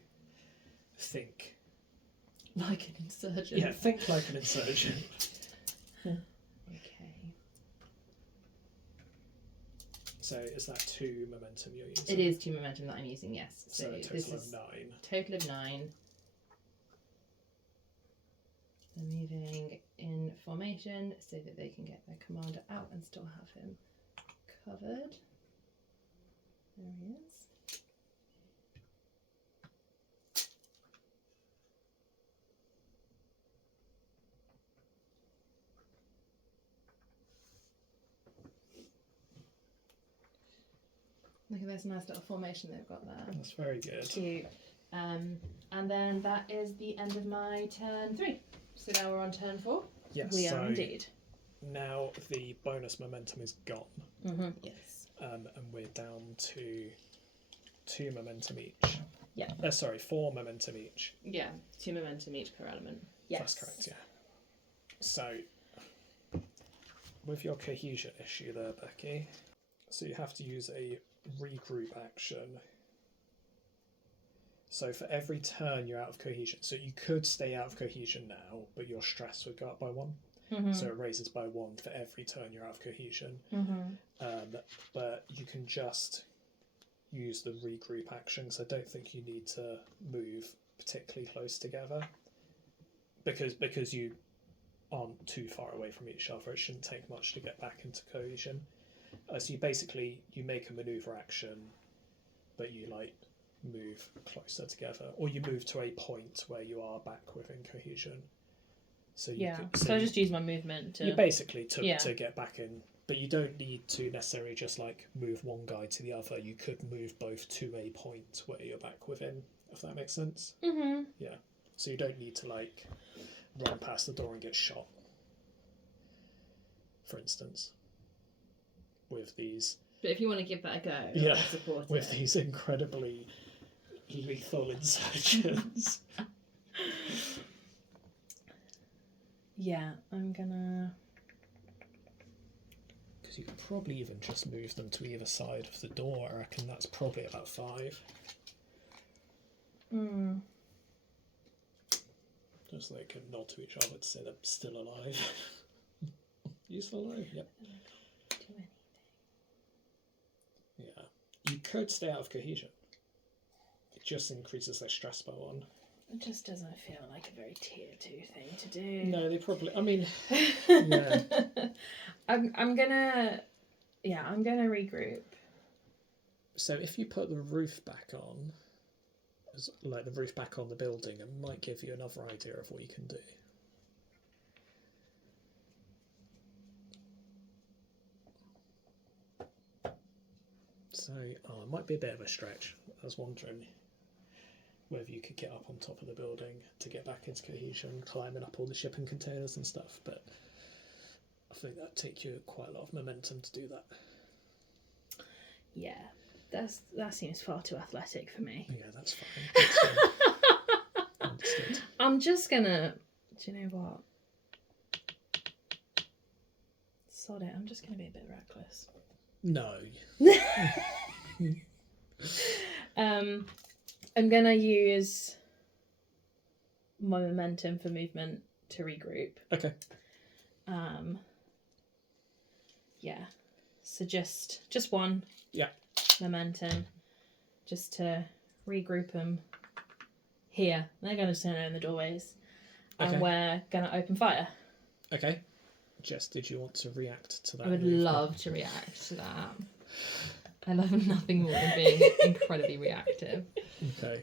think. Like an insurgent. Yeah, think like an insurgent. Okay. So is that 2 momentum you're using? It is 2 momentum that I'm using, yes. So a this total of is 9. total of 9. They're moving in formation so that they can get their commander out and still have him covered. There he is. Look at this nice little formation they've got there. That's very good. Cute. And then that is the end of my turn 3. So now we're on turn 4. Yes, We so are indeed. now the bonus momentum is gone, Yes. and we're down to 2 momentum each. Yeah. Sorry, 4 momentum each. Yeah, 2 momentum each per element. Yes. That's correct, yeah. So, with your cohesion issue there, Becky, so you have to use a regroup action. So for every turn you're out of cohesion, so you could stay out of cohesion now, but your stress would go up by 1. So it raises by 1 for every turn you're out of cohesion. But you can just use the regroup action, so I don't think you need to move particularly close together, because you aren't too far away from each other. It shouldn't take much to get back into cohesion. So you make a maneuver action, but you move closer together, or you move to a point where you are back within cohesion. So So I just use my movement to. you basically Yeah. to get back in, but you don't need to necessarily just move one guy to the other. You could move both to a point where you're back within, if that makes sense. Yeah. So you don't need to run past the door and get shot, for instance, with these. But if you want to give that a go, Yeah, I'll support with it. these incredibly lethal insurgents. Yeah, I'm gonna. Because you could probably even just move them to either side of the door. I reckon that's probably about 5. Just so they can nod to each other to say they're still alive. You still alive? Yep. Do anything. Yeah. You could stay out of cohesion. It just increases their stress by 1. It just doesn't feel like a very tier 2 thing to do. No, they probably. I mean, yeah. I'm gonna regroup. So if you put the roof back on, like the roof back on the building, it might give you another idea of what you can do. So, it might be a bit of a stretch. I was wondering whether you could get up on top of the building to get back into cohesion, climbing up all the shipping containers and stuff, but I think that'd take you quite a lot of momentum to do that. Yeah, that seems far too athletic for me. Yeah, that's fine. That's fine. Understood. I'm just gonna. Do you know what? Sod it. I'm just gonna be a bit reckless. No. I'm gonna use my momentum for movement to regroup. Okay. Yeah. So just one. Yeah. Momentum, just to regroup them here. They're gonna stand in the doorways, and we're gonna open fire. Okay. Jess, did you want to react to that? I would movement? love to react to that. I love nothing more than being incredibly reactive. Okay.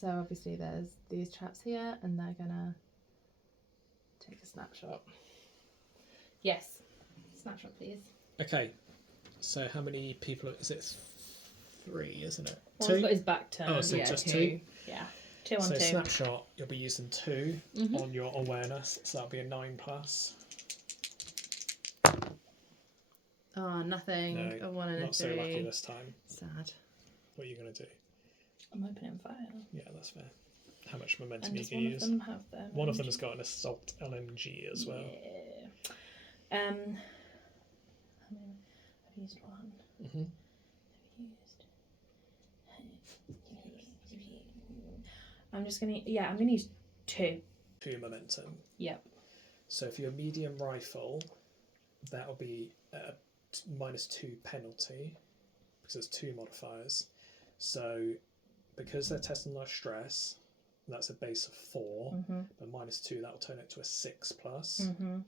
So obviously there's these traps here and they're gonna take a snapshot. Yes. Snapshot, please. Okay. So how many people? Is it 3? Isn't it? Well, 2. he's got his back turned. Oh, so yeah, just 2. 2. Yeah. 2 on So 2. snapshot, you'll be using 2 Mm-hmm. on your awareness. So that'll be a 9+. Oh, nothing. No, A 1 and a 3. Not so lucky this time. Sad. What are you going to do? I'm opening fire. Yeah, that's fair. How much momentum And you does can one use? of them have them? One of them has got an assault LMG as well. Yeah. I've used one. Mm-hmm. I'm gonna use 2. 2 momentum. Yep. So if you're a medium rifle, that'll be a -2 penalty because there's 2 modifiers. So because they're testing life stress, that's a base of 4, but -2, that'll turn it to a 6+.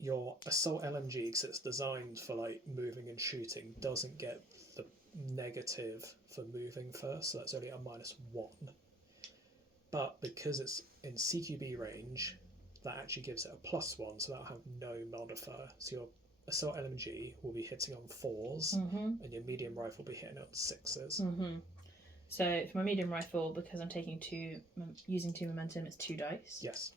Your assault LMG, because it's designed for like moving and shooting, doesn't get the negative for moving first, so that's only a -1. But because it's in CQB range, that actually gives it a +1, so that'll have no modifier. So your assault LMG will be hitting on 4s, and your medium rifle will be hitting on 6s. So for my medium rifle, because I'm taking using 2 momentum, it's 2 dice. Yes.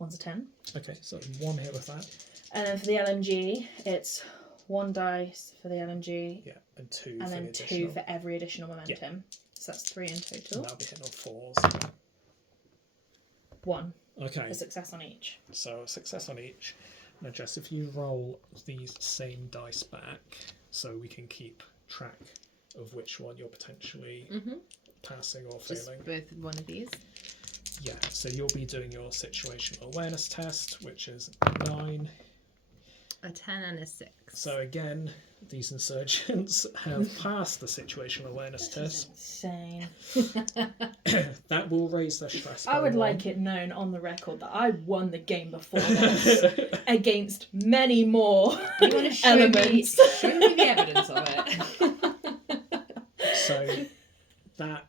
One's a 10. Okay, so 1 hit with that. And then for the LMG, it's 1 dice for the LMG, Yeah, and 2 and for then the 2 additional. for every additional momentum. So that's 3 in And total. that'll be hitting on 4s. 1. Okay, A success on each. so a success on each. Now, Jess, if you roll these same dice back, so we can keep track of which one you're potentially passing or Just failing. both one of these. Yeah, so you'll be doing your situational awareness test, which is 9. A 10 and a 6. So again, these insurgents have passed the situational awareness test. Insane. That will raise their stress by I would 1. like it known on the record that I won the game before this against many more You want to show elements. show me the evidence of it. So that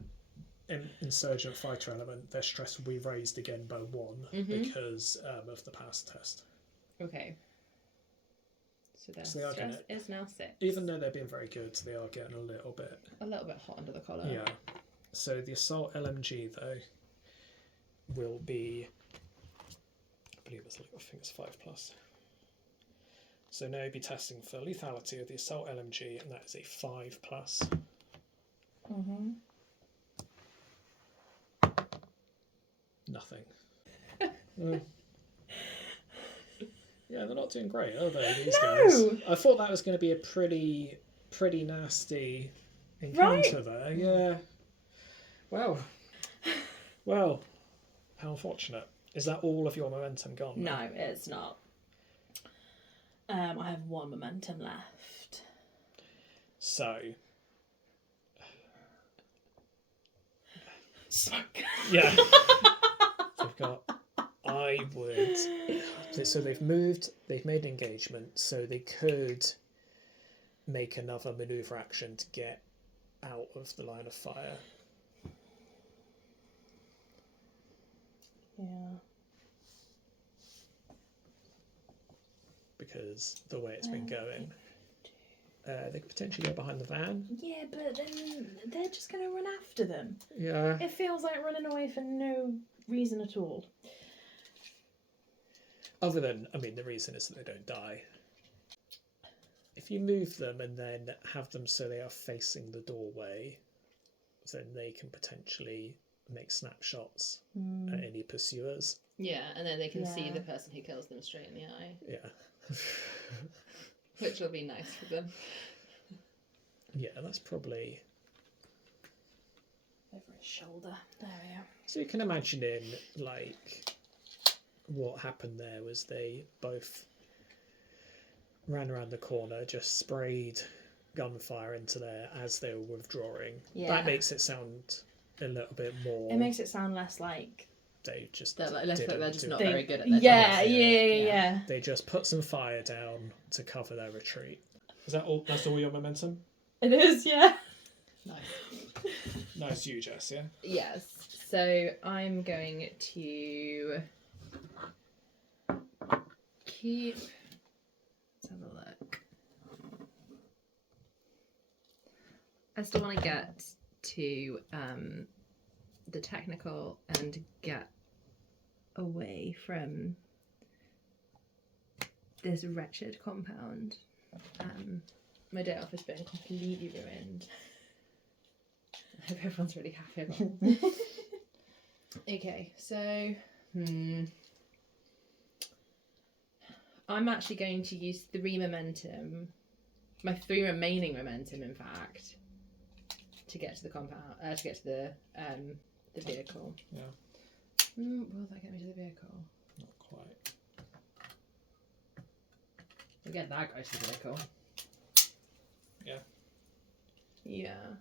insurgent fighter element, their stress will be raised again by 1 because of the pass test. Okay. So their So they are stress gonna- is now 6. Even though they're being very good, they are getting a little bit. A little bit hot under the collar. Yeah. So the assault LMG though will be, I believe it's I think it's 5+. So now you'll be testing for lethality of the assault LMG, and that is a 5+. Nothing. Yeah, they're not doing great, are they? These guys. I thought that was going to be a pretty nasty encounter there. Yeah. Well, how unfortunate. Is that all of your momentum gone? No, now? it's not. I have 1 momentum left. So, Smoke. Yeah. They've got. I would. So they've moved. They've made an engagement, so they could make another maneuver action to get out of the line of fire. Yeah. Because the way it's been going, they could potentially go behind the van. Yeah, but then they're just going to run after them. Yeah. It feels like running away for no reason at all. Other than, I mean, the reason is that they don't die. If you move them and then have them so they are facing the doorway, then they can potentially make snapshots at any pursuers. Yeah, and then they can see Yeah. the person who kills them straight in the eye, Yeah. which will be nice for them. Yeah, that's probably... Over his shoulder. There we go. So you can imagine in, like, what happened there was they both ran around the corner, just sprayed gunfire into there as they were withdrawing. Yeah. That makes it sound a little bit more... It makes it sound less like... They just They're like, they're didn't just do not it. very good at their Yeah, jobs. yeah. They just put some fire down to cover their retreat. Is that all? That's all your momentum? It is, yeah. Nice. Nice, you, Jess, yeah? Yes. So I'm going to keep. Let's have a look. I still want to get to the technical and get away from this wretched compound. My day off has been completely ruined. I hope everyone's really happy about it. Okay, so I'm actually going to use 3 momentum, my 3 remaining momentum, in fact, to get to the compound, to get to the vehicle. Yeah. Will that get me to the vehicle? Not quite. We'll get that guy to the vehicle. Yeah. Yeah.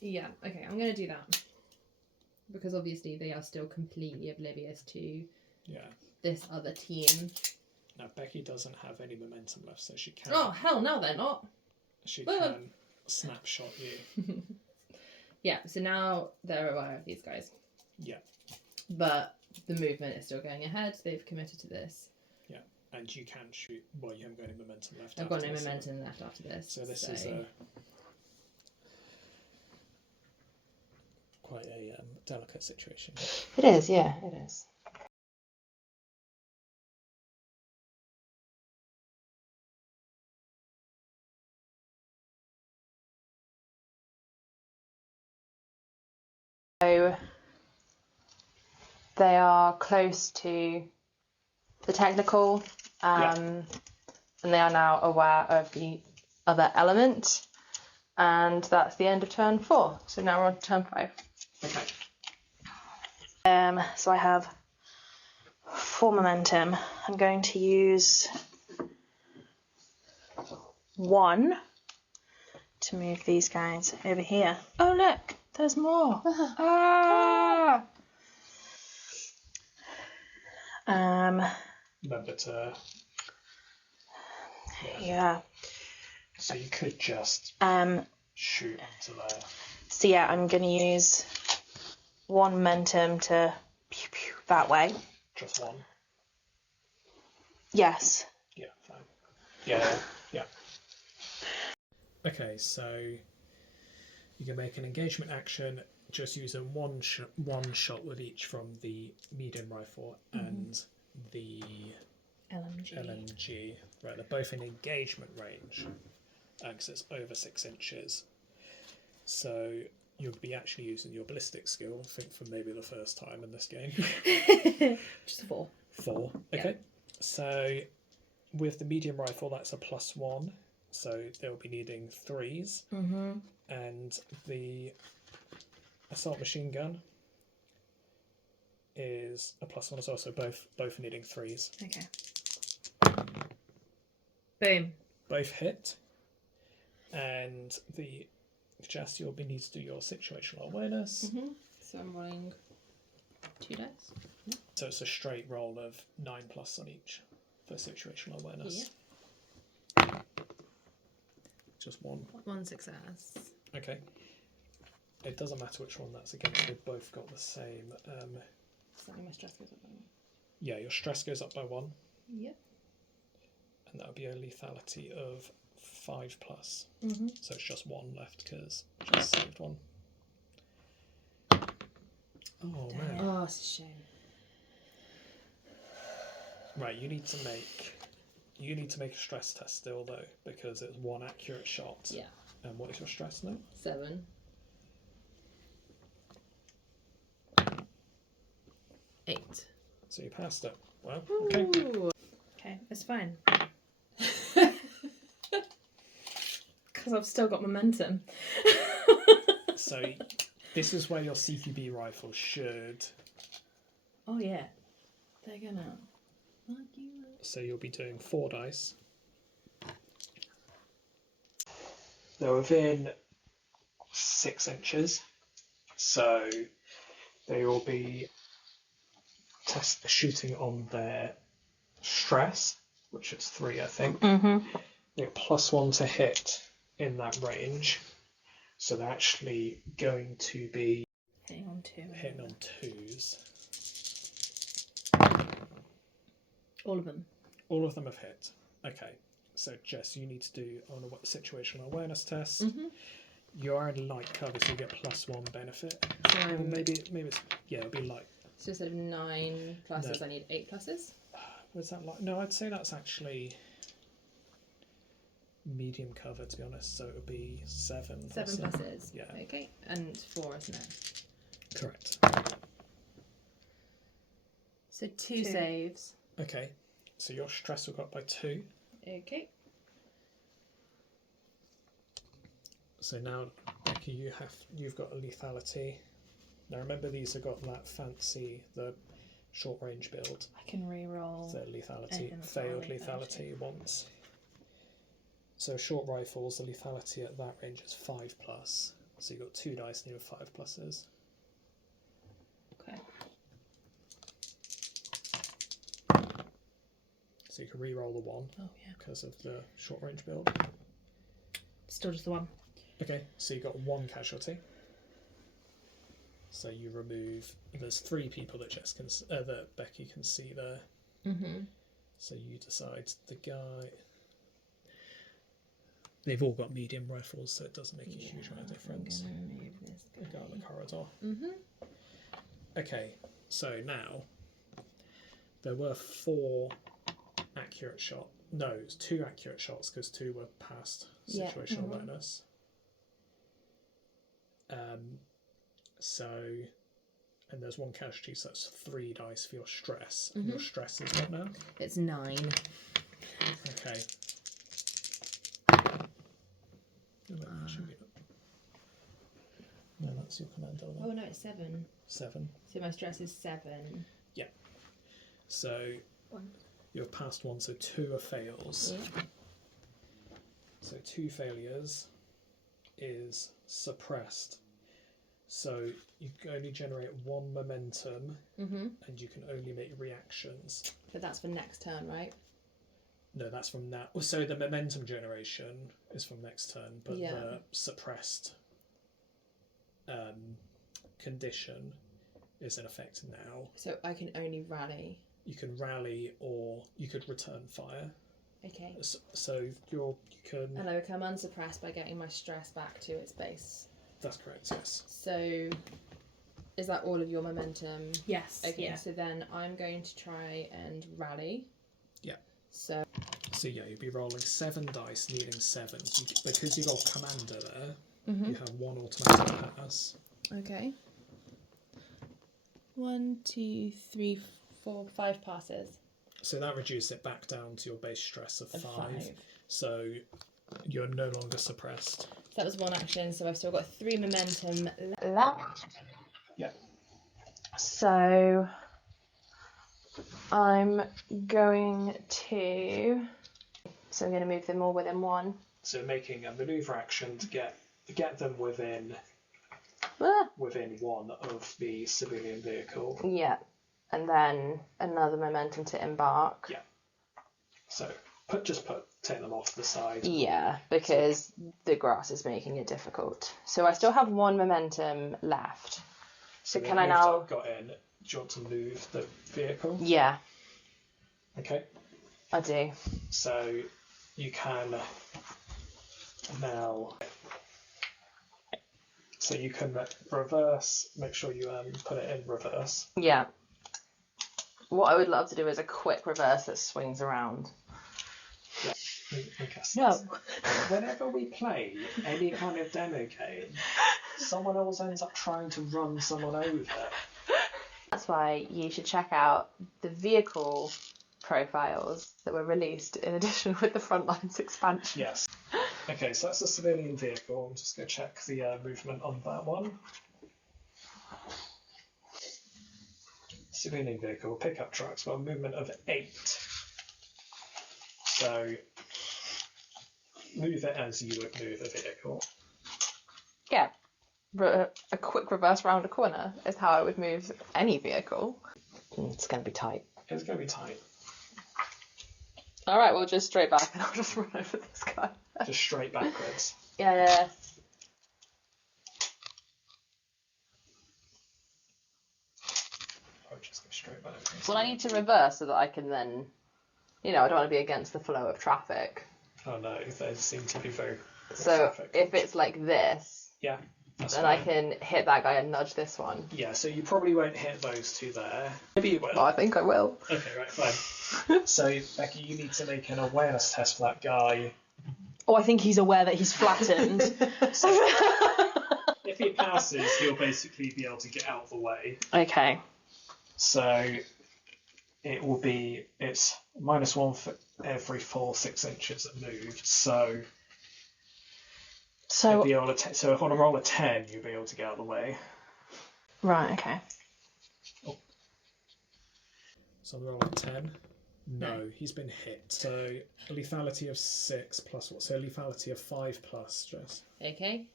Yeah, okay, I'm going to do that. Because obviously they are still completely oblivious to Yeah. this other team. Now, Becky doesn't have any momentum left, so she can... Oh, hell no, they're not. She Well- can snapshot you. Yeah, so now they're aware of these guys. Yeah. But the movement is still going ahead. They've committed to this. And you can shoot... Well, you haven't got any momentum left. I've got after no this, momentum left after this. So this is quite a delicate situation. It is, yeah, it is. So they are close to the technical, and they are now aware of the other element, and that's the end of turn 4. So now we're on to turn 5. Okay. So I have 4 momentum. I'm going to use 1 to move these guys over here. Oh look, there's more. Ah! Remember to... Yeah. So you could just shoot onto there. So yeah, I'm going to use 1 momentum to pew pew that way. Just 1. Yes. Yeah, fine. Yeah. Okay, so you can make an engagement action just using one shot with each from the medium rifle and the LMG. Right, they're both in engagement range because it's over 6 inches. So you'll be actually using your ballistic skill, I think, for maybe the first time in this game. Just 4. 4. Okay. So with the medium rifle, that's a +1. So they'll be needing 3s. And the assault machine gun is a +1 as well. So both needing 3s. Okay. Boom. Both hit. And the Jess, you'll be need to do your situational awareness. So I'm rolling 2 dice. So it's a straight roll of 9+ on each for situational awareness. Yeah. Just one. 1 success. Okay. It doesn't matter which one that's against, they've both got the same. So my stress goes up by 1. Yeah, your stress goes up by 1. Yep. And that would be a lethality of 5+. So it's just 1 left because just saved 1. Oh man. Oh, it's a shame. Right, you need to make a stress test still though, because it's 1 accurate shot. Yeah. And what is your stress now? 7. 8. So you passed it. Well, okay. Okay, it's fine. Because I've still got momentum. So this is where your CQB rifle should. Oh yeah. They're gonna fuck you up. So you'll be doing 4 dice. They're within 6 inches, so they will be shooting on their stress, which is 3, I think. They're +1 to hit in that range, so they're actually going to be Hitting on 2. hitting on 2s. All of them. All of them have hit. Okay, so Jess, you need to do on a situational awareness test. You are in light cover, so you get +1 benefit. So Or I'm, maybe it'll be light. so instead of 9 pluses, No. I need 8 pluses. Was that light? No, I'd say that's actually medium cover, to be honest. So it would be 7. 7 pluses. Yeah. Okay. And 4, isn't it? Correct. So 2 saves. Okay, so your stress will go up by 2. Okay. So now, Becky, you've got a lethality. Now remember, these have got that fancy the short range build. I can re-roll. The lethality anything that's not a failed lethality once. So short rifles, the lethality at that range is 5+. So you've got 2 dice and you have 5 pluses. Okay. So you can re-roll the 1 Oh yeah. because of the short range build. Still just the 1. Okay, so you got 1 casualty. So you remove. There's 3 people that that Becky can see there. So you decide the guy. They've all got medium rifles, so it doesn't make a huge amount of difference. I'm gonna remove this The guy in the corridor. Mm-hmm. Okay, so now there were 4 accurate shots. No, it was 2 accurate shots because 2 were past situational awareness. So, and there's 1 casualty, so that's 3 dice for your stress. And your stress is what now? It's 9. Okay. No, that's your commando. Oh no, it's 7. 7. So my stress is 7. Yeah. So 1. you're past 1, so 2 are fails. Yeah. So 2 failures is suppressed. So you can only generate 1 momentum, and you can only make reactions. But that's for next turn, right? No, that's from now. So the momentum generation is from next turn, but the suppressed condition is in effect now. So I can only rally. You can rally, or you could return fire. Okay. So you can. And I become unsuppressed by getting my stress back to its base. That's correct. Yes. So, is that all of your momentum? Yes. Okay. Yeah. So then I'm going to try and rally. Yeah. So yeah, you'd be rolling 7 dice, needing 7. Because you got commander there, you have 1 automatic pass. okay. 1, 2, 3, 4, 5 passes. So that reduced it back down to your base stress of 5. 5. So you're no longer suppressed. So that was 1 action, so I've still got 3 momentum left. Yeah. So I'm going to So we're going to move them all within 1. So making a manoeuvre action to get them within Ah. within 1 of the civilian vehicle. Yeah. And then another momentum to embark. Yeah. So take them off the side. Yeah, because the grass is making it difficult. So I still have 1 momentum left. So can I now... I've got in, do you want to move the vehicle? Yeah, Okay. I do. So you can now... So you can reverse, make sure you put it in reverse. Yeah. What I would love to do is a quick reverse that swings around. Yeah. I guess No. Whenever we play any kind of demo game, someone else ends up trying to run someone over. That's why you should check out the vehicle profiles that were released in addition with the Frontlines expansion. Yes. Okay, so that's a civilian vehicle. I'm just going to check the movement on that one. Civilian vehicle, pickup trucks, got a movement of 8. So move it as you would move a vehicle. Yeah. A quick reverse round a corner is how I would move any vehicle. It's going to be tight. It's going to be tight. All right, we'll just straight back and I'll just run over this guy. Just straight backwards. Yeah. I'll just go straight backwards. Well, I need to reverse so that I can then, I don't want to be against the flow of traffic. Oh no, they seem to be very So traffic. if it's like this, Yeah, that's then fine. I can hit that guy and nudge this one. Yeah, so you probably won't hit those 2 there. Maybe you will. Oh, I think I will. Okay, right, fine. So, Becky, you need to make an awareness test for that guy. Oh, I think he's aware that he's flattened. If he passes, he'll basically be able to get out of the way. Okay. So, it's -1 for every 6 inches it moved. So, you'll be able to so if on a roll of 10, you'll be able to get out of the way. Right, okay. So on a roll of 10, no, he's been hit. So a lethality of 6 plus what? So a lethality of 5 plus stress. Okay.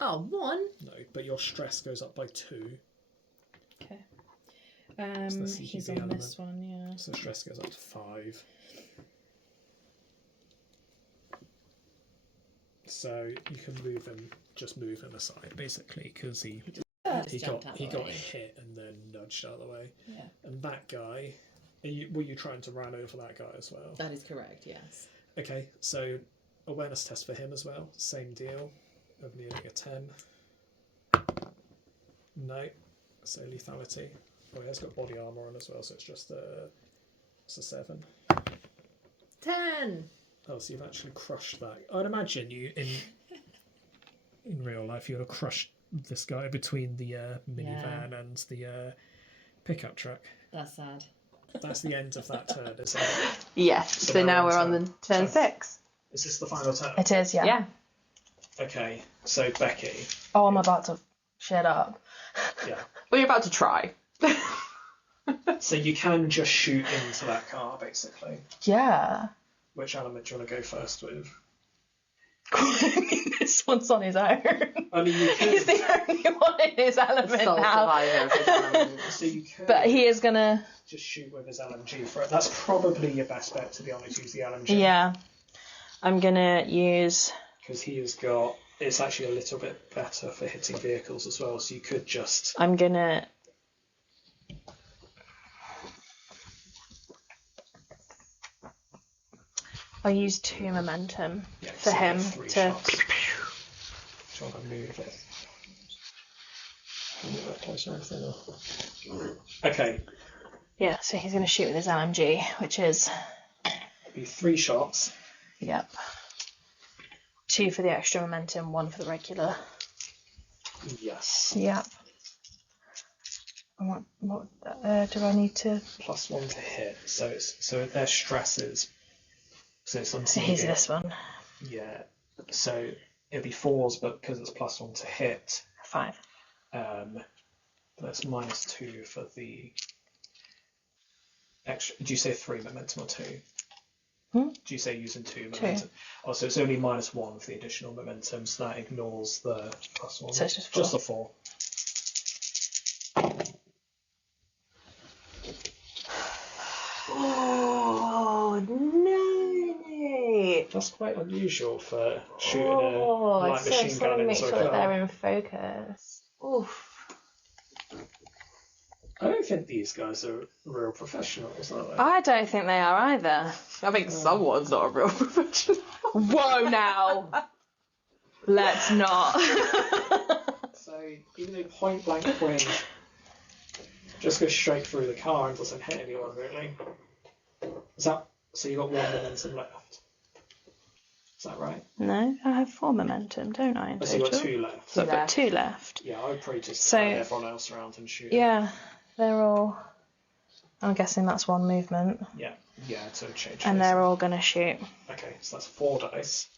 Oh, 1? No, but your stress goes up by 2. Okay. It's the CQB He's on element. this one, yeah. So stress goes up to 5. So you can just move him aside, basically, because he got hit and then nudged out of the way. Yeah. And that guy, were you trying to run over that guy as well? That is correct, yes. Okay, so awareness test for him as well. Same deal. Of nearly a 10. No. So lethality. Oh, he has got body armor on as well, so it's just a 7. 10! Oh, so you've actually crushed that. I'd imagine you in real life you'd have crushed this guy between the minivan and the pickup truck. That's sad. That's the end of that turn, isn't it? Yes, so now we're on the turn 6. Is this the final turn? It is, yeah. Yeah. Okay, so Becky. Oh, I'm about to shut up. Yeah. Well, you're about to try. So you can just shoot into that car, basically. Yeah. Which element do you want to go first with? This one's on his own. I mean, you He's could. the only one in his element Sole now. survivor of his element. So you could But he is gonna. just shoot with his LMG for it. That's probably your best bet, to be honest. Use the LMG. Yeah. I'm gonna use. Because he has got. It's actually a little bit better for hitting vehicles as well. So you could just. I'm gonna. I'll use 2 momentum for so him 3 to. shots. Do you want to move it? Move it closer, anything, or... Okay. Yeah, so he's gonna shoot with his LMG, which is. It'll be 3 shots. Yep. 2 for the extra momentum, 1 for the regular. Yes. Yep. And what do I need to? +1 to hit. So their stress is. So it's on So here's this one. Yeah. So it'll be 4s, but because it's +1 to hit, 5. that's -2 for the extra. Do you say 3 momentum or 2? Hmm? Do you say using 2 momentum? Oh, so it's only -1 for the additional momentum, so that ignores the +1. So it's just 4. Just a 4. Oh no! That's quite unusual for shooting a light So machine gun make into a sure that car. they're in focus. Oof. I don't think these guys are real professionals, are they? I don't think they are either. I think someone's not a real professional. Whoa now! Let's not. So even though point blank range just goes straight through the car and doesn't hit anyone really. Is that so? You got 1 momentum left. Is that right? No, I have 4 momentum, don't I? In Oh, so you got total? 2 left. So I've got 2 left. Yeah, I would probably just So- turn everyone else around and shoot. Yeah, they're all. I'm guessing that's 1 movement, Yeah, to change. and this. they're all gonna shoot. Okay, so that's 4 dice.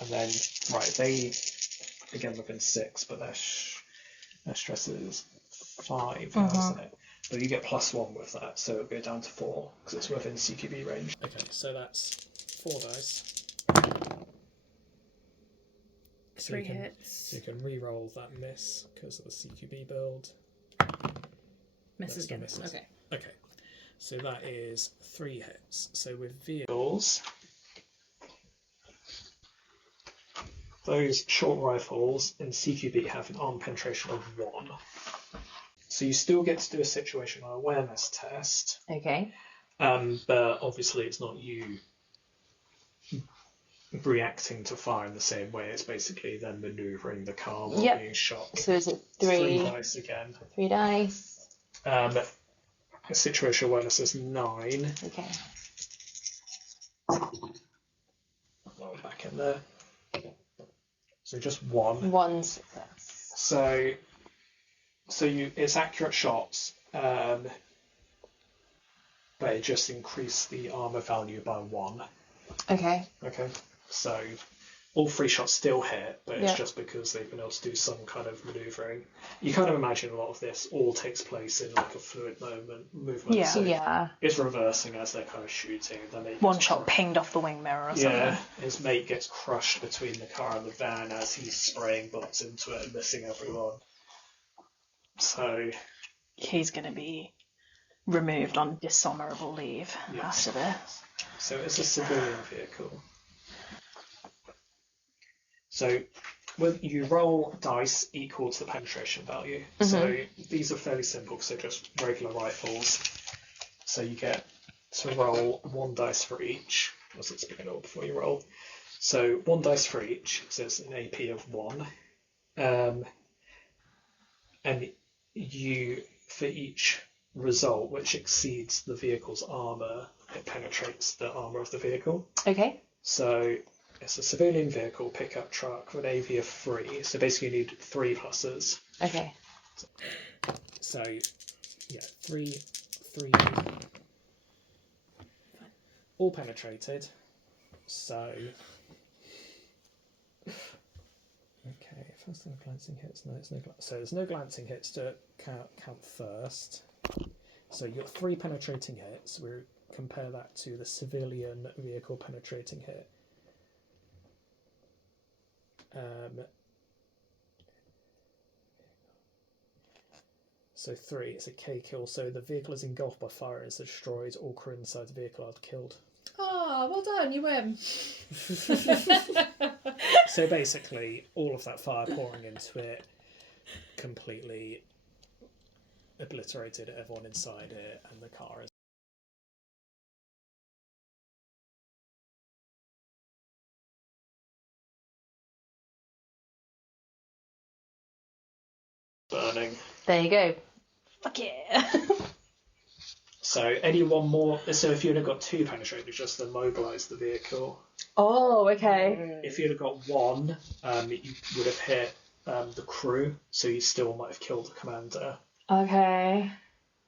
And then, right, they, again within 6, but their stress is 5 now, isn't it? But you get +1 with that, so it'll go down to 4, because it's within CQB range. Okay, so that's 4 dice. 3 hits. So you can re-roll that miss, because of the CQB build. Misses again. Misses. Okay. Okay, so that is 3 hits. So with vehicles, those short rifles in CQB have an arm penetration of 1. So you still get to do a situational awareness test, Okay. but obviously it's not you reacting to fire in the same way. It's basically then manoeuvring the car while being shot. So is it 3 dice again. 3 dice. Situational awareness is 9. Okay. Oh, back in there. So just 1. 1 success. So it's accurate shots, but it just increased the armor value by 1. Okay. Okay, so all 3 shots still hit, but it's Yeah. just because they've been able to do some kind of manoeuvring. You kind of imagine a lot of this all takes place in like a fluid movement. Yeah. So Yeah. it's reversing as they're kind of shooting. Then they 1 shot pinged off the wing mirror or something. Yeah, his mate gets crushed between the car and the van as he's spraying bullets into it and missing everyone. So He's going to be removed on dishonourable leave after this. So it's a civilian vehicle. So when you roll dice equal to the penetration value. So these are fairly simple because they're just regular rifles. So you get to roll 1 dice for each. Let's explain it all before you roll. So 1 dice for each, so it's an AP of 1. And you, for each result which exceeds the vehicle's armour, it penetrates the armour of the vehicle. Okay. So it's a civilian vehicle, pickup truck with an AV of 3. So basically you need 3 pluses. Okay. So yeah, 3. All penetrated. So okay, first no glancing hits. No, it's no. So there's no glancing hits to count first. So you got 3 penetrating hits. We compare that to the civilian vehicle penetrating hit. So 3, it's a K kill. So the vehicle is engulfed by fire, it's destroyed. All crew inside the vehicle are killed. Oh, well done, you win. So basically, all of that fire pouring into it completely obliterated everyone inside it, and the car is burning. There you go. Fuck yeah. So anyone more? So if you'd have got 2 penetrated, just immobilise the vehicle. Oh, okay. If you'd have got 1, you would have hit the crew, so you still might have killed the commander. Okay.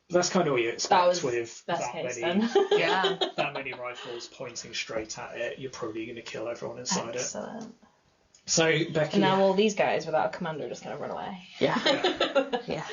That's kind of what you expect with best that case many, then. that many rifles pointing straight at it. You're probably going to kill everyone inside Excellent. So Becky, And now all these guys without a commander are just going to run away. Yeah. yeah. Yeah.